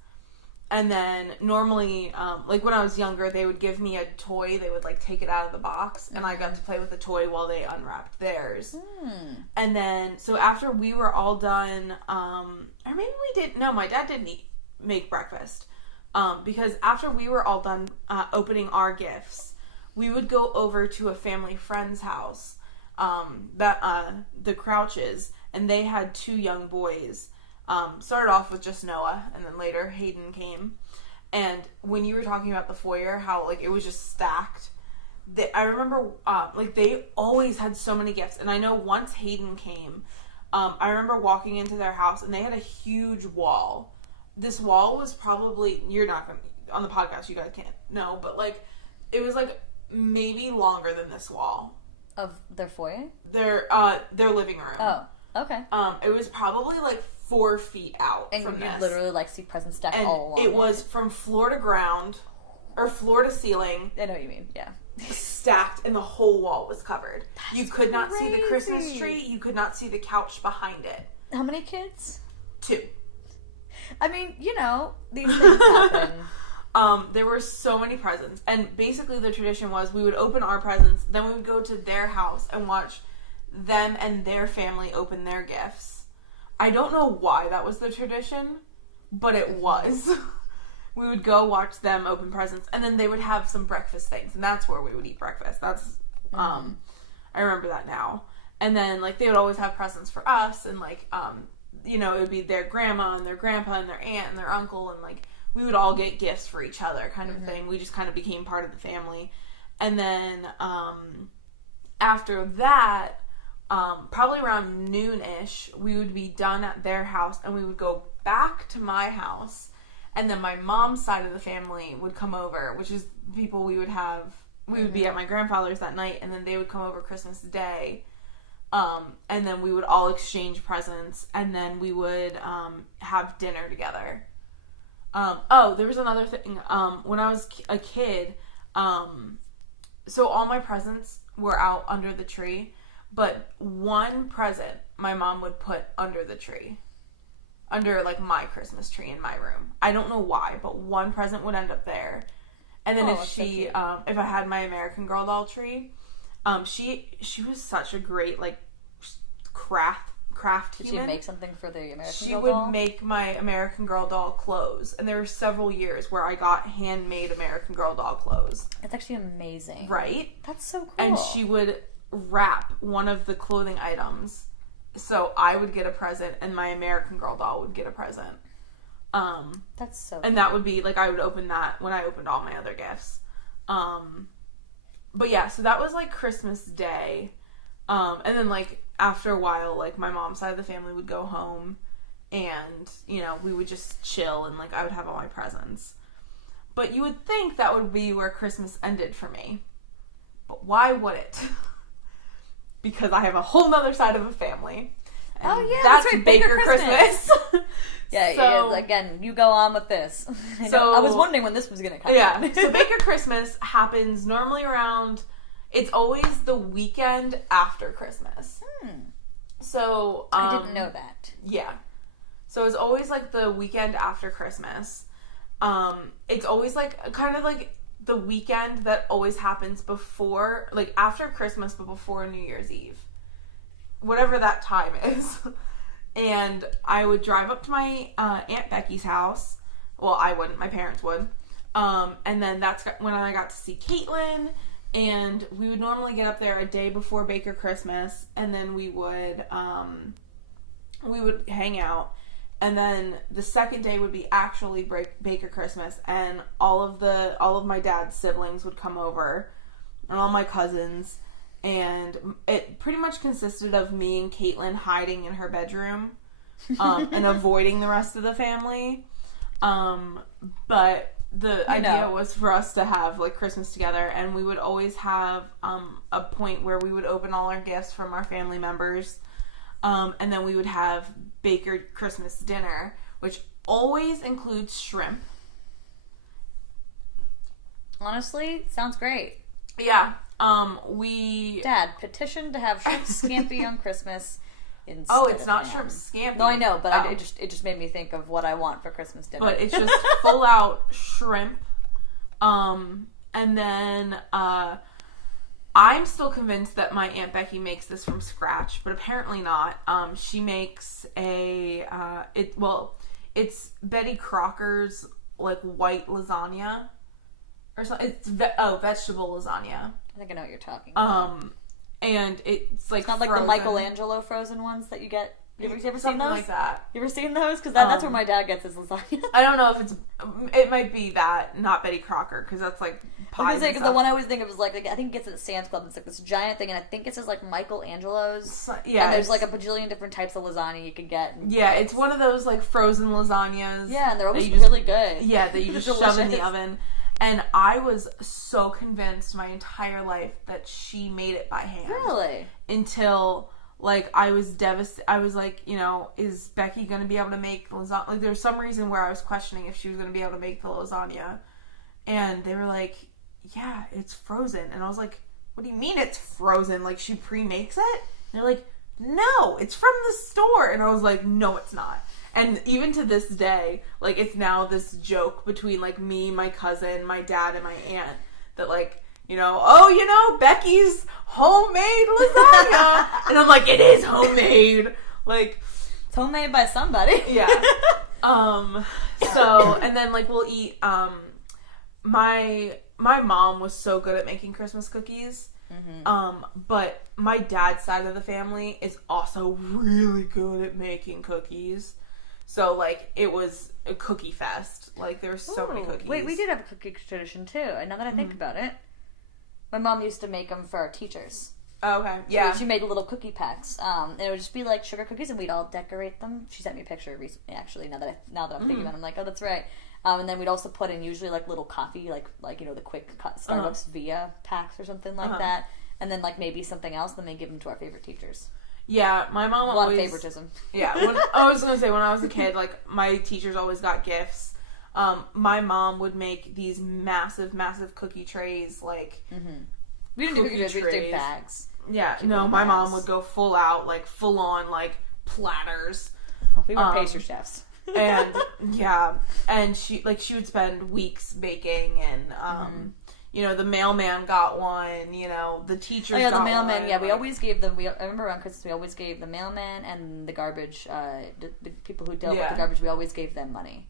And then, normally, like, when I was younger, they would give me a toy. They would, like, take it out of the box, and I got to play with the toy while they unwrapped theirs. And then, so after we were all done, or maybe we didn't, no, my dad didn't make breakfast. Because after we were all done opening our gifts, we would go over to a family friend's house, the Crouches, and they had 2 young boys. Started off with just Noah, and then later Hayden came. And when you were talking about the foyer, how, like, it was just stacked, I remember, like, they always had so many gifts. And I know once Hayden came, I remember walking into their house, and they had a huge wall. This wall was probably, you're not going to, on the podcast, you guys can't know, but, like, it was, like, maybe longer than this wall. Of their foyer? Their living room. Oh, okay. It was probably, like, 4 feet out and from you this. Literally, like, see presents stacked And all along. it was from floor to ground, or floor to ceiling. I know what you mean, yeah. Stacked, and the whole wall was covered. That's you could not see the crazy. Christmas tree. You could not see the couch behind it. How many kids? 2. I mean, you know, these things happen. There were so many presents, and basically the tradition was we would open our presents, then we would go to their house and watch them and their family open their gifts. I don't know why that was the tradition, but it was. We would go watch them open presents, and then they would have some breakfast things, and that's where we would eat breakfast. That's, I remember that now. And then, like, they would always have presents for us, and, like, you know, it would be their grandma and their grandpa and their aunt and their uncle, and, like, we would all get gifts for each other, kind of thing. We just kind of became part of the family. And then, after that, probably around noon-ish, we would be done at their house, and we would go back to my house, and then my mom's side of the family would come over, which is people we would have, we would be at my grandfather's that night, and then they would come over Christmas Day, and then we would all exchange presents, and then we would have dinner together. There was another thing. When I was a kid, so all my presents were out under the tree, but one present my mom would put under the tree. Under, like, my Christmas tree in my room. I don't know why, but one present would end up there. And then if I had my American Girl doll tree, she was such a great, like, craft Did human. she make something for the American Girl She doll? would make my American Girl doll clothes. And there were several years where I got handmade American Girl doll clothes. That's actually amazing. Right? That's so cool. And she would wrap one of the clothing items. So I would get a present, and my American Girl doll would get a present. That's so And that would be, like, I would open that when I opened all my other gifts. But yeah, so that was, like, Christmas Day. And then, like, after a while, like, my mom's side of the family would go home, and, you know, we would just chill, and, like, I would have all my presents. But you would think that would be where Christmas ended for me. But why would it? Because I have a whole nother side of a family. And that's right, Baker Christmas. Yeah, again, you go on with this. I was wondering when this was going to come. Yeah, so Baker Christmas happens normally around, it's always the weekend after Christmas. So, I didn't know that. Yeah. So it's always, like, the weekend after Christmas. It's always, like, kind of like the weekend that always happens before, like, after Christmas, but before New Year's Eve. Whatever that time is. And I would drive up to my Aunt Becky's house. Well, I wouldn't. My parents would. And then that's when I got to see Caitlin. And we would normally get up there a day before Baker Christmas. And then we would hang out. And then the second day would be actually Baker Christmas, and all of my dad's siblings would come over, and all my cousins, and it pretty much consisted of me and Caitlin hiding in her bedroom and avoiding the rest of the family. But the idea was for us to have like Christmas together, and we would always have a point where we would open all our gifts from our family members, and then we would have bakered Christmas dinner, which always includes shrimp. Honestly, sounds great. Yeah. Dad, petition to have shrimp scampi on Christmas. Oh, it's not shrimp scampi. No, I know, but it just made me think of what I want for Christmas dinner. But it's just full out shrimp. And then I'm still convinced that my Aunt Becky makes this from scratch, but apparently not. She makes it's Betty Crocker's like white lasagna or something. It's vegetable lasagna. I think I know what you're talking about. And it's like not like frozen. the Michelangelo frozen ones that you get. You ever seen those? Something like that. You ever seen those? Because that's where my dad gets his lasagna. I don't know if it might be that, not Betty Crocker, because that's like pies. Because the one I always think of is like I think it gets it at Sam's Club. It's like this giant thing, and I think it says like Michelangelo's. Yeah, and there's like a bajillion different types of lasagna you can get. Yeah, it's one of those like frozen lasagnas. Yeah, and they're always really good. Yeah, that you just shove in the oven. And I was so convinced my entire life that she made it by hand. Really? Until, like, I was devastated. I was like, you know, is Becky going to be able to make lasagna? Like, there was some reason where I was questioning if she was going to be able to make the lasagna. And they were like, yeah, it's frozen. And I was like, what do you mean it's frozen? Like, she pre-makes it? And they're like, no, it's from the store. And I was like, no, it's not. And even to this day, like, it's now this joke between, like, me, my cousin, my dad, and my aunt that, like, you know, Becky's homemade lasagna. And I'm like, it is homemade. Like, it's homemade by somebody. Yeah. So, and then, like, we'll eat, my mom was so good at making Christmas cookies. Mm-hmm. But my dad's side of the family is also really good at making cookies. So, like, it was a cookie fest. Like, there were so many cookies. Wait, we did have a cookie tradition, too. And now that I think about it, my mom used to make them for our teachers. Oh, okay. Yeah. She made little cookie packs. And it would just be, like, sugar cookies, and we'd all decorate them. She sent me a picture recently, actually, now that I'm thinking about it. I'm like, oh, that's right. And then we'd also put in usually, like, little coffee, like you know, the quick Starbucks Via packs or something like that. And then, like, maybe something else, then they give them to our favorite teachers. Yeah, my mom always... A lot of favoritism. Yeah, I was going to say, when I was a kid, like, my teachers always got gifts. My mom would make these massive, massive cookie trays, like... Mm-hmm. We didn't do cookie trays, we did bags. Yeah, no, my mom would go full out, like, full on, like, platters. We were pastry chefs. And, yeah, and she would spend weeks baking, and, you know, the mailman got one, you know, the teachers got one. Oh, yeah, the mailman, yeah, we always gave them, I remember around Christmas, we always gave the mailman and the garbage, the people who dealt with the garbage, we always gave them money.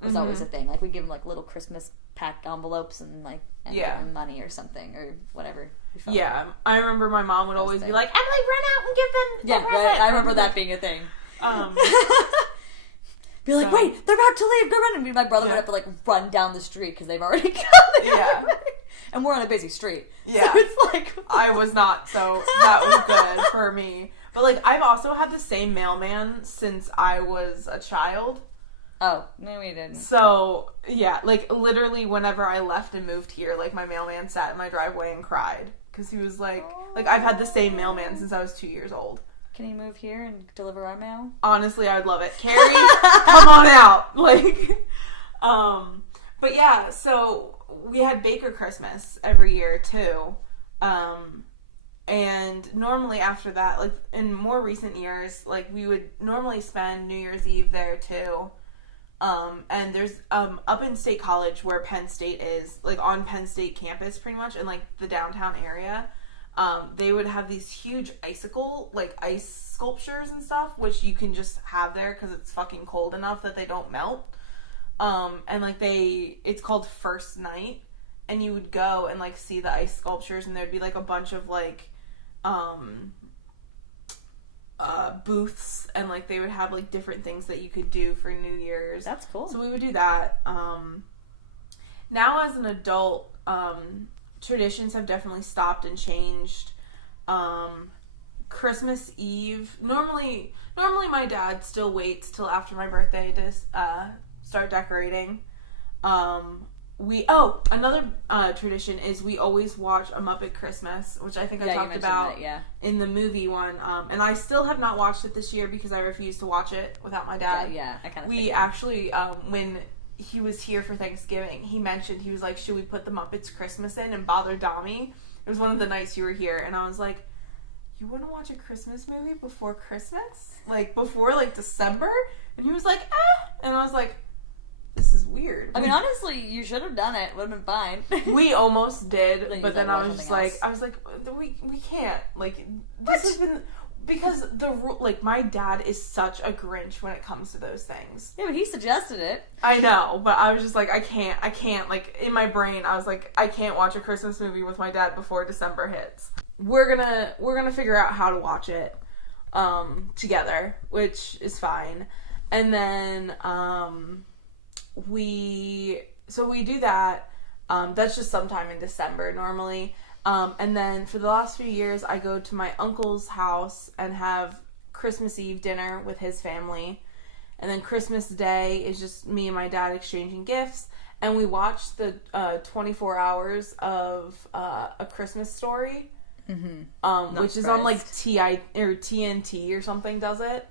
It was always a thing. Like, we'd give them, like, little Christmas pack envelopes and, like, and money or something, or whatever. Yeah, I remember my mom would always be like, Emily, run out and give them the present. Right. I remember that being a thing. Be like, wait, they're about to leave, go run. And my brother would have to, like, run down the street because they've already come. Yeah. And we're on a busy street. Yeah. So it's like... I was not, so that was good for me. But, like, I've also had the same mailman since I was a child. Oh, no, we didn't. So, yeah, like, literally whenever I left and moved here, like, my mailman sat in my driveway and cried. Because he was like, I've had the same mailman since I was 2 years old. Can he move here and deliver our mail? Honestly, I would love it. Carrie, come on out. Like, but yeah, so we had Baker Christmas every year too. And normally after that, like in more recent years, like we would normally spend New Year's Eve there too. And there's, up in State College where Penn State is, like on Penn State campus pretty much, in like the downtown area, they would have these huge ice sculptures and stuff, which you can just have there because it's fucking cold enough that they don't melt. And like it's called First Night, and you would go and like see the ice sculptures, and there'd be like a bunch of like, booths, and like they would have like different things that you could do for New Year's. That's cool. So we would do that. Now as an adult, traditions have definitely stopped and changed. Christmas Eve. Normally my dad still waits till after my birthday to start decorating. Another tradition is we always watch A Muppet Christmas, which I think I talked about in the movie one. And I still have not watched it this year because I refuse to watch it without my dad. Yeah, I kind of. We actually, when he was here for Thanksgiving, he mentioned, he was like, "Should we put the Muppets Christmas in and bother Domi?" It was one of the nights you were here, and I was like, "You want to watch a Christmas movie before Christmas? Like, before, like, December?" And he was like, and I was like, this is weird. I mean, honestly, you should have done it. Would have been fine. We almost did, but then I was just like, we can't. Like, this has been, because my dad is such a Grinch when it comes to those things. Yeah, but he suggested it. I know, but I was just like, I can't, like, in my brain, I was like, I can't watch a Christmas movie with my dad before December hits. We're gonna figure out how to watch it, together, which is fine. And then, we do that. That's just sometime in December normally. And then for the last few years, I go to my uncle's house and have Christmas Eve dinner with his family. And then Christmas Day is just me and my dad exchanging gifts. And we watch the 24 hours of A Christmas Story, which is on like TNT or something does it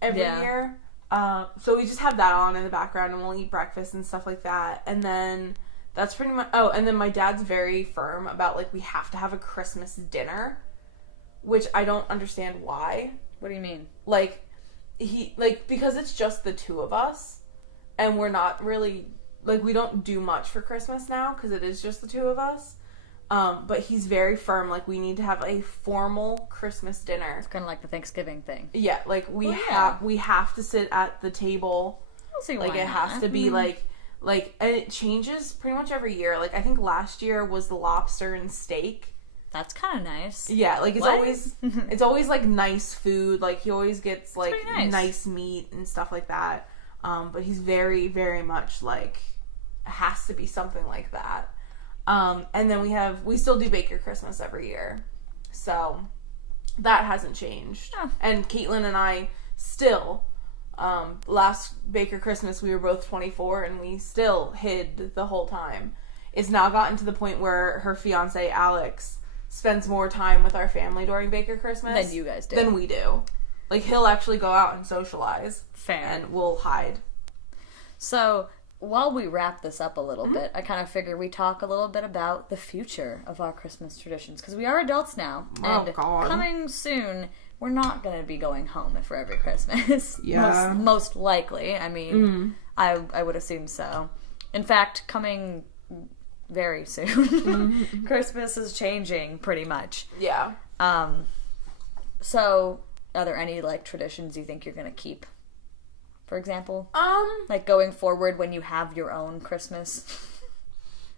every year. So we just have that on in the background and we'll eat breakfast and stuff like that. And then that's pretty much, and then my dad's very firm about, like, we have to have a Christmas dinner, which I don't understand why. What do you mean? Like, because it's just the two of us and we're not really, like, we don't do much for Christmas now because it is just the two of us. But he's very firm, like, we need to have a formal Christmas dinner. It's kind of like the Thanksgiving thing. Yeah, like, we have to sit at the table. I'll see like, why it not. has to be, like, and it changes pretty much every year. Like, I think last year was the lobster and steak. That's kind of nice. Yeah, like, it's always, like, nice food. Like, he always gets, like, nice meat and stuff like that. But he's very, very much, like, it has to be something like that. And then we still do Baker Christmas every year. So that hasn't changed. Oh. And Caitlin and I still, last Baker Christmas we were both 24 and we still hid the whole time. It's now gotten to the point where her fiance Alex spends more time with our family during Baker Christmas than you guys do. Than we do. Like, he'll actually go out and socialize. Fair. And we'll hide. So, while we wrap this up a little bit, I kind of figure we talk a little bit about the future of our Christmas traditions. Because we are adults now. And coming soon, we're not going to be going home for every Christmas. Yeah. Most likely. I mean, I would assume so. In fact, coming very soon, Christmas is changing pretty much. Yeah. So, are there any, like, traditions you think you're going to keep? For example? Like, going forward when you have your own Christmas?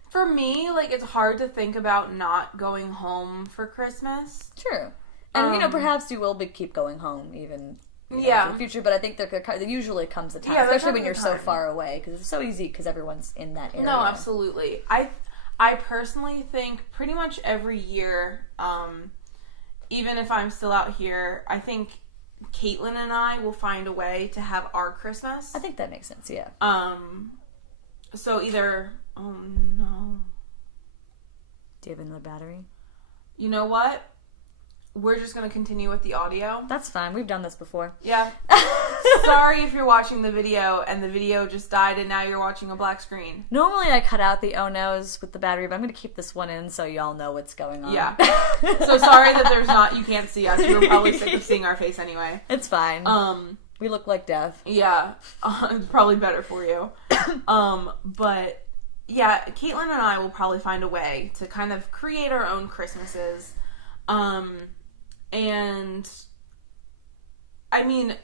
For me, like, it's hard to think about not going home for Christmas. True. And, perhaps you will keep going home even in the future, but I think there usually comes a time, especially when you're so far away, because it's so easy because everyone's in that area. No, absolutely. I personally think pretty much every year, even if I'm still out here, I think Caitlin and I will find a way to have our Christmas. I think that makes sense, yeah. So either... Oh, no. Do you have another battery? You know what? We're just going to continue with the audio. That's fine. We've done this before. Yeah. Sorry if you're watching the video and the video just died and now you're watching a black screen. Normally I cut out the oh no's with the battery, but I'm going to keep this one in so y'all know what's going on. Yeah. So sorry that you can't see us. You were probably sick of seeing our face anyway. It's fine. We look like death. Yeah. It's probably better for you. But yeah, Caitlin and I will probably find a way to kind of create our own Christmases. And I mean,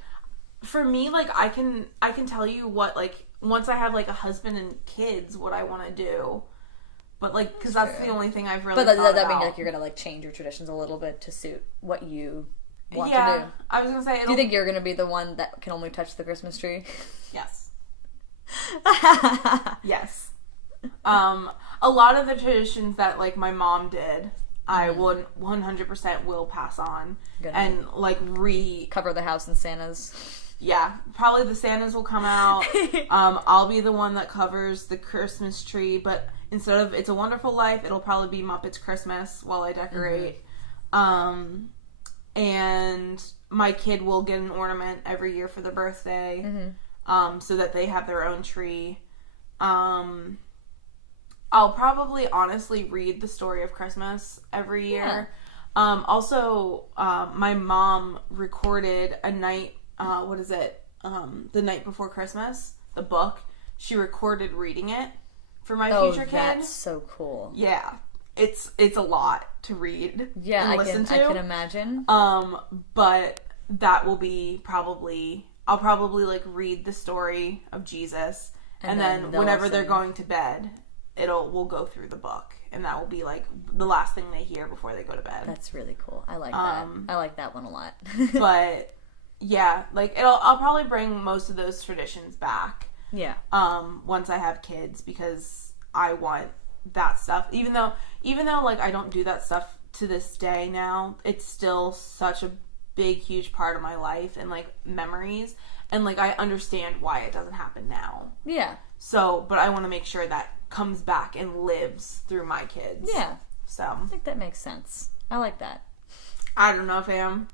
for me, like, I can tell you what, like, once I have, like, a husband and kids, what I want to do. But, like, because that's the only thing I've really thought about. But that means, like, you're going to, like, change your traditions a little bit to suit what you want to do. Yeah, I was going to say... Do you think you're going to be the one that can only touch the Christmas tree? Yes. Yes. A lot of the traditions that, like, my mom did I would 100% will pass on. Good and like cover the house in Santas. Yeah, probably the Santas will come out. I'll be the one that covers the Christmas tree, but instead of It's a Wonderful Life, it'll probably be Muppets Christmas while I decorate. And my kid will get an ornament every year for their birthday, so that they have their own tree. I'll probably honestly read the story of Christmas every year. Yeah. Also, my mom recorded a night, the night before Christmas, the book. She recorded reading it for my future kid. That's so cool. Yeah. It's a lot to read and listen to. I can imagine. But that will be I'll probably like read the story of Jesus, and then whenever they're going to bed, we'll go through the book, and that will be like the last thing they hear before they go to bed. That's really cool. I like that. I like that one a lot. But yeah, like I'll probably bring most of those traditions back. Yeah. Once I have kids, because I want that stuff. Even though like I don't do that stuff to this day now, it's still such a big, huge part of my life and like memories, and like I understand why it doesn't happen now. Yeah. So, but I want to make sure that comes back and lives through my kids. Yeah. So I think that makes sense. I like that. I don't know, fam.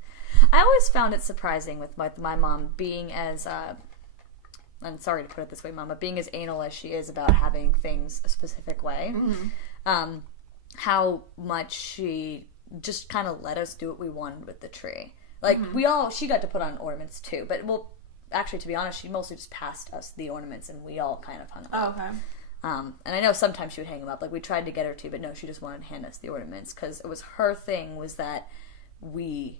I always found it surprising with my mom being as I'm sorry to put it this way, Mama, being as anal as she is about having things a specific way, how much she just kind of let us do what we wanted with the tree. Like, she got to put on ornaments too, but, well, actually, to be honest, she mostly just passed us the ornaments, and we all kind of hung them up. Okay. And I know sometimes she would hang them up. Like, we tried to get her to, but no, she just wanted to hand us the ornaments, because it was her thing was that we,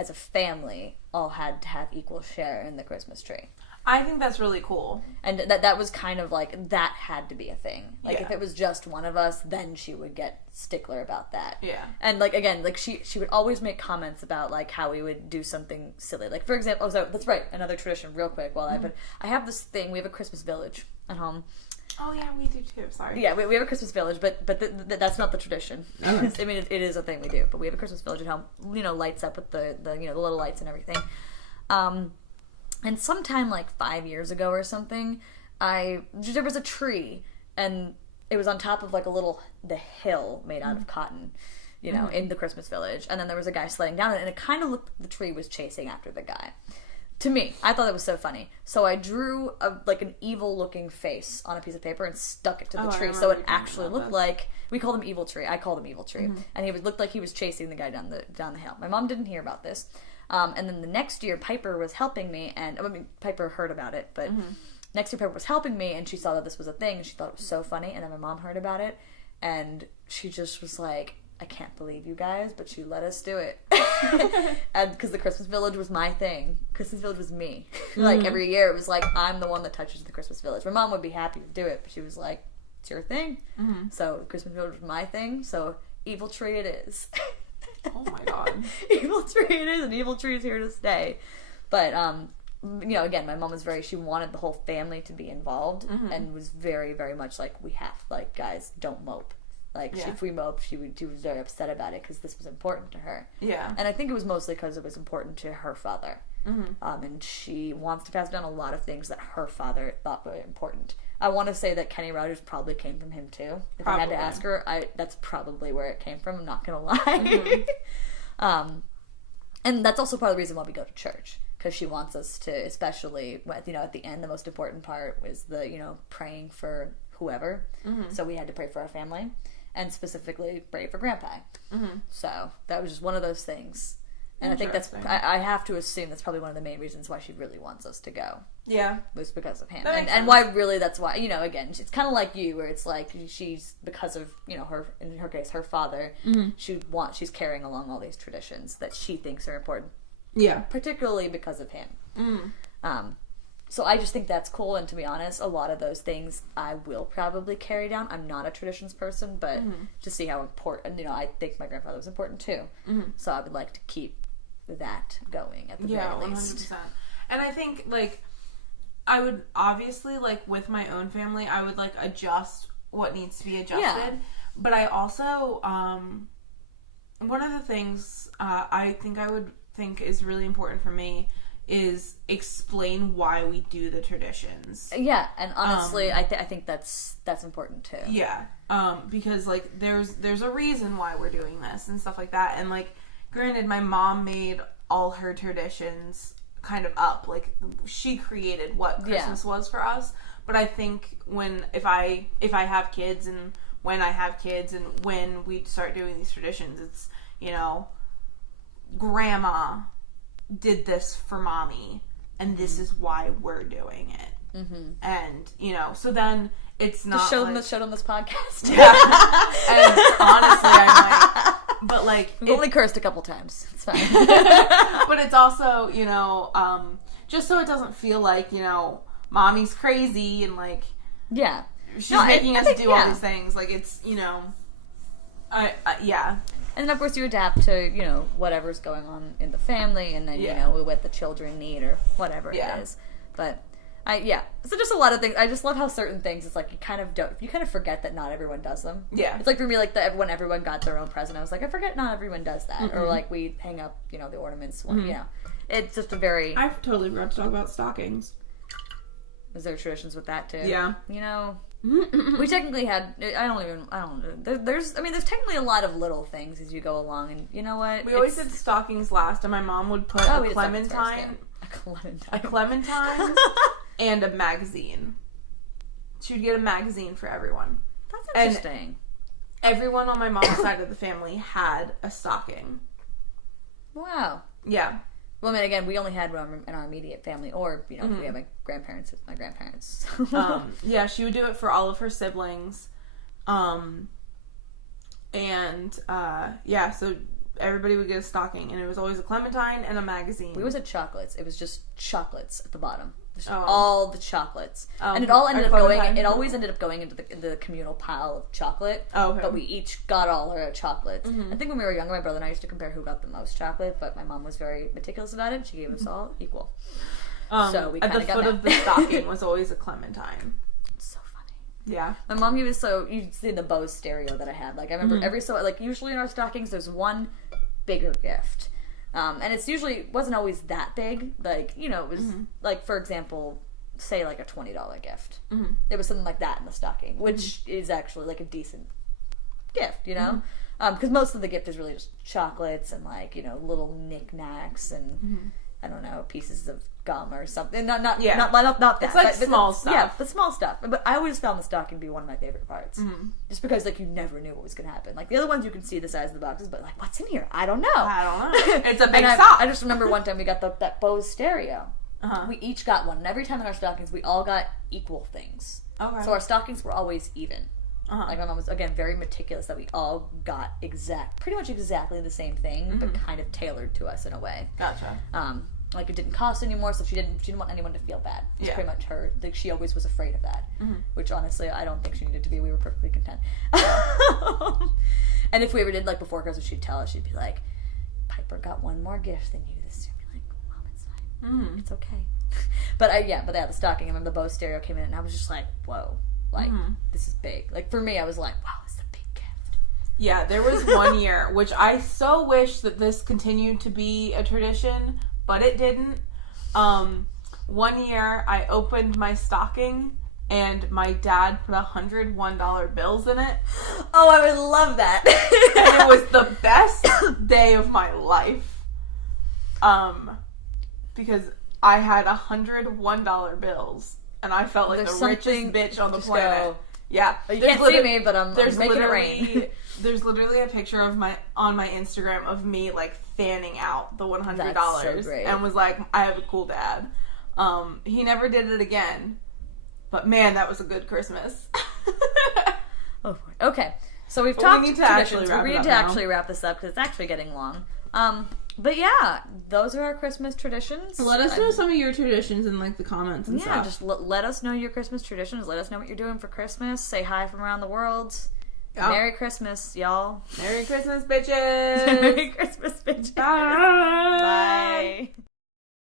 as a family, all had to have equal share in the Christmas tree. I think that's really cool. And that was kind of like, that had to be a thing. Like, if it was just one of us, then she would get stickler about that. Yeah. And, like, again, like, she would always make comments about, like, how we would do something silly. Like, for example, so that's right, another tradition, real quick, I have this thing, we have a Christmas village at home. Oh, yeah, we do too, sorry. Yeah, we have a Christmas village, but that's not the tradition. Okay. I mean, it is a thing we do, but we have a Christmas village at home, lights up with the the little lights and everything. And sometime like 5 years ago or something, there was a tree, and it was on top of like the hill made out of cotton, in the Christmas village. And then there was a guy sledding down it, and it kind of looked, the tree was chasing after the guy. To me, I thought it was so funny. So I drew an evil looking face on a piece of paper and stuck it to the tree, so it actually looked like, we called him Evil Tree. I called him Evil Tree. And he looked like he was chasing the guy down the hill. My mom didn't hear about this. And then the next year, Piper was helping me, and Piper heard about it, but next year Piper was helping me, and she saw that this was a thing, and she thought it was so funny, and then my mom heard about it, and she just was like, I can't believe you guys, but she let us do it. And because the Christmas village was my thing. Christmas village was me. Like, every year, it was like, I'm the one that touches the Christmas village. My mom would be happy to do it, but she was like, it's your thing. So, Christmas village was my thing, so Evil Tree it is. Oh my god. Evil Tree it is, and Evil Tree is here to stay. But, again, my mom was she wanted the whole family to be involved, and was very, very much like, guys, don't mope. Like, if we mope, she was very upset about it, because this was important to her. Yeah. And I think it was mostly because it was important to her father. And she wants to pass down a lot of things that her father thought were important. I want to say that Kenny Rogers probably came from him, too. If I had to ask her, that's probably where it came from, I'm not going to lie. And that's also part of the reason why we go to church, because she wants us to, especially, at the end, the most important part was the, praying for whoever. So we had to pray for our family, and specifically pray for Grandpa. So that was just one of those things. And I think I have to assume that's probably one of the main reasons why she really wants us to go. Yeah. Was because of him. And why really that's why, again, it's kind of like you, where it's like she's, because of, her, in her case, her father, she's carrying along all these traditions that she thinks are important. Yeah. Particularly because of him. So I just think that's cool, and to be honest, a lot of those things I will probably carry down. I'm not a traditions person, but to see how important, I think my grandfather was important too. So I would like to keep that going at the very least. 100%. And I think, like, I would obviously, like, with my own family, I would, like, adjust what needs to be adjusted. Yeah. But I also, one of the things I think is really important for me is explain why we do the traditions. Yeah, and honestly, I think that's important too. Yeah, because like there's a reason why we're doing this and stuff like that. And like, granted, my mom made all her traditions kind of up. Like, she created what Christmas was for us. But I think if I have kids and when I have kids and when we start doing these traditions, it's, you know, grandma did this for mommy and this is why we're doing it. Mm-hmm. And, you know, so then it's not just show them this podcast. Yeah. And honestly, I might. But like, we've only cursed a couple times. It's fine. But it's also, you know, just so it doesn't feel like, you know, mommy's crazy and like, yeah, she's making us do all these things. Like, it's, you know, yeah. And then of course you adapt to, you know, whatever's going on in the family, and then you know what the children need or whatever it is. But so just a lot of things. I just love how certain things, it's like you kind of forget that not everyone does them. Yeah, it's like for me, like when everyone got their own present, I was like, I forget not everyone does that. Mm-hmm. Or like we hang up, you know, the ornaments. When, you know, it's just a very. I totally forgot to talk about stockings. Is there traditions with that too? Yeah, you know. We technically had. There's technically a lot of little things as you go along, and you know what? We always did stockings last, and my mom would put a clementine, and a magazine. She would get a magazine for everyone. That's interesting. And everyone on my mom's side of the family had a stocking. Wow. Yeah. Well, I mean, again, we only had one in our immediate family, or, you know, if we have my grandparents. Yeah, she would do it for all of her siblings. So everybody would get a stocking, and it was always a clementine and a magazine. We always had chocolates. It was just chocolates at the bottom. All the chocolates. And it always ended up going into the communal pile of chocolate. Oh, okay. But we each got all our chocolates. Mm-hmm. I think when we were younger, my brother and I used to compare who got the most chocolate, but my mom was very meticulous about it. She gave us all equal. So we kind of got at the foot of the stocking was always a clementine. It's so funny. Yeah. My mom gave us, you'd see the Bose stereo that I had. Like, I remember usually in our stockings, there's one bigger gift. And it's usually wasn't always that big. Like, you know, it was like, for example, say like a $20 gift. Mm-hmm. It was something like that in the stocking, which is actually like a decent gift, you know? Because most of the gift is really just chocolates and like, you know, little knickknacks and I don't know, pieces of gum or something. Not that. It's like small stuff. Yeah, the small stuff. But I always found the stocking to be one of my favorite parts. Mm-hmm. Just because, like, you never knew what was going to happen. Like, the other ones you can see the size of the boxes, but, like, what's in here? I don't know. It's a big sock. I just remember one time we got that Bose stereo. Uh-huh. We each got one. And every time in our stockings, we all got equal things. Okay. So our stockings were always even. Uh-huh. Like, my mom was, again, very meticulous that we all got pretty much exactly the same thing, but kind of tailored to us in a way. Gotcha. Like, it didn't cost anymore, so she didn't want anyone to feel bad. It's pretty much her. Like, she always was afraid of that. Mm-hmm. Which, honestly, I don't think she needed to be. We were perfectly content. And if we ever did, like, before Christmas, she'd tell us, she'd be like, Piper got one more gift than you this year. I'd be like, Mom, it's fine. It's okay. But the stocking, I remember the Bose stereo came in, and I was just like, whoa. Like, this is big. Like, for me, I was like, wow, this is a big gift. Yeah, there was one year, which I so wish that this continued to be a tradition, but it didn't. One year, I opened my stocking, and my dad put $101 bills in it. Oh, I would love that. And it was the best day of my life. Because I had $101 bills, and I felt like the richest bitch on the planet. Yeah. You can't see me, but I'm making it rain. There's literally a picture on my Instagram of me, like, fanning out the $100. That's so great. And was like, I have a cool dad. He never did it again. But, man, that was a good Christmas. Oh, boy. Okay. So we've talked traditions. We need to actually wrap this up because it's actually getting long. But yeah, those are our Christmas traditions. Let us know some of your traditions in, like, the comments and stuff. Yeah, just let us know your Christmas traditions. Let us know what you're doing for Christmas. Say hi from around the world. Yep. Merry Christmas, y'all. Merry Christmas, bitches. Merry Christmas, bitches. Bye.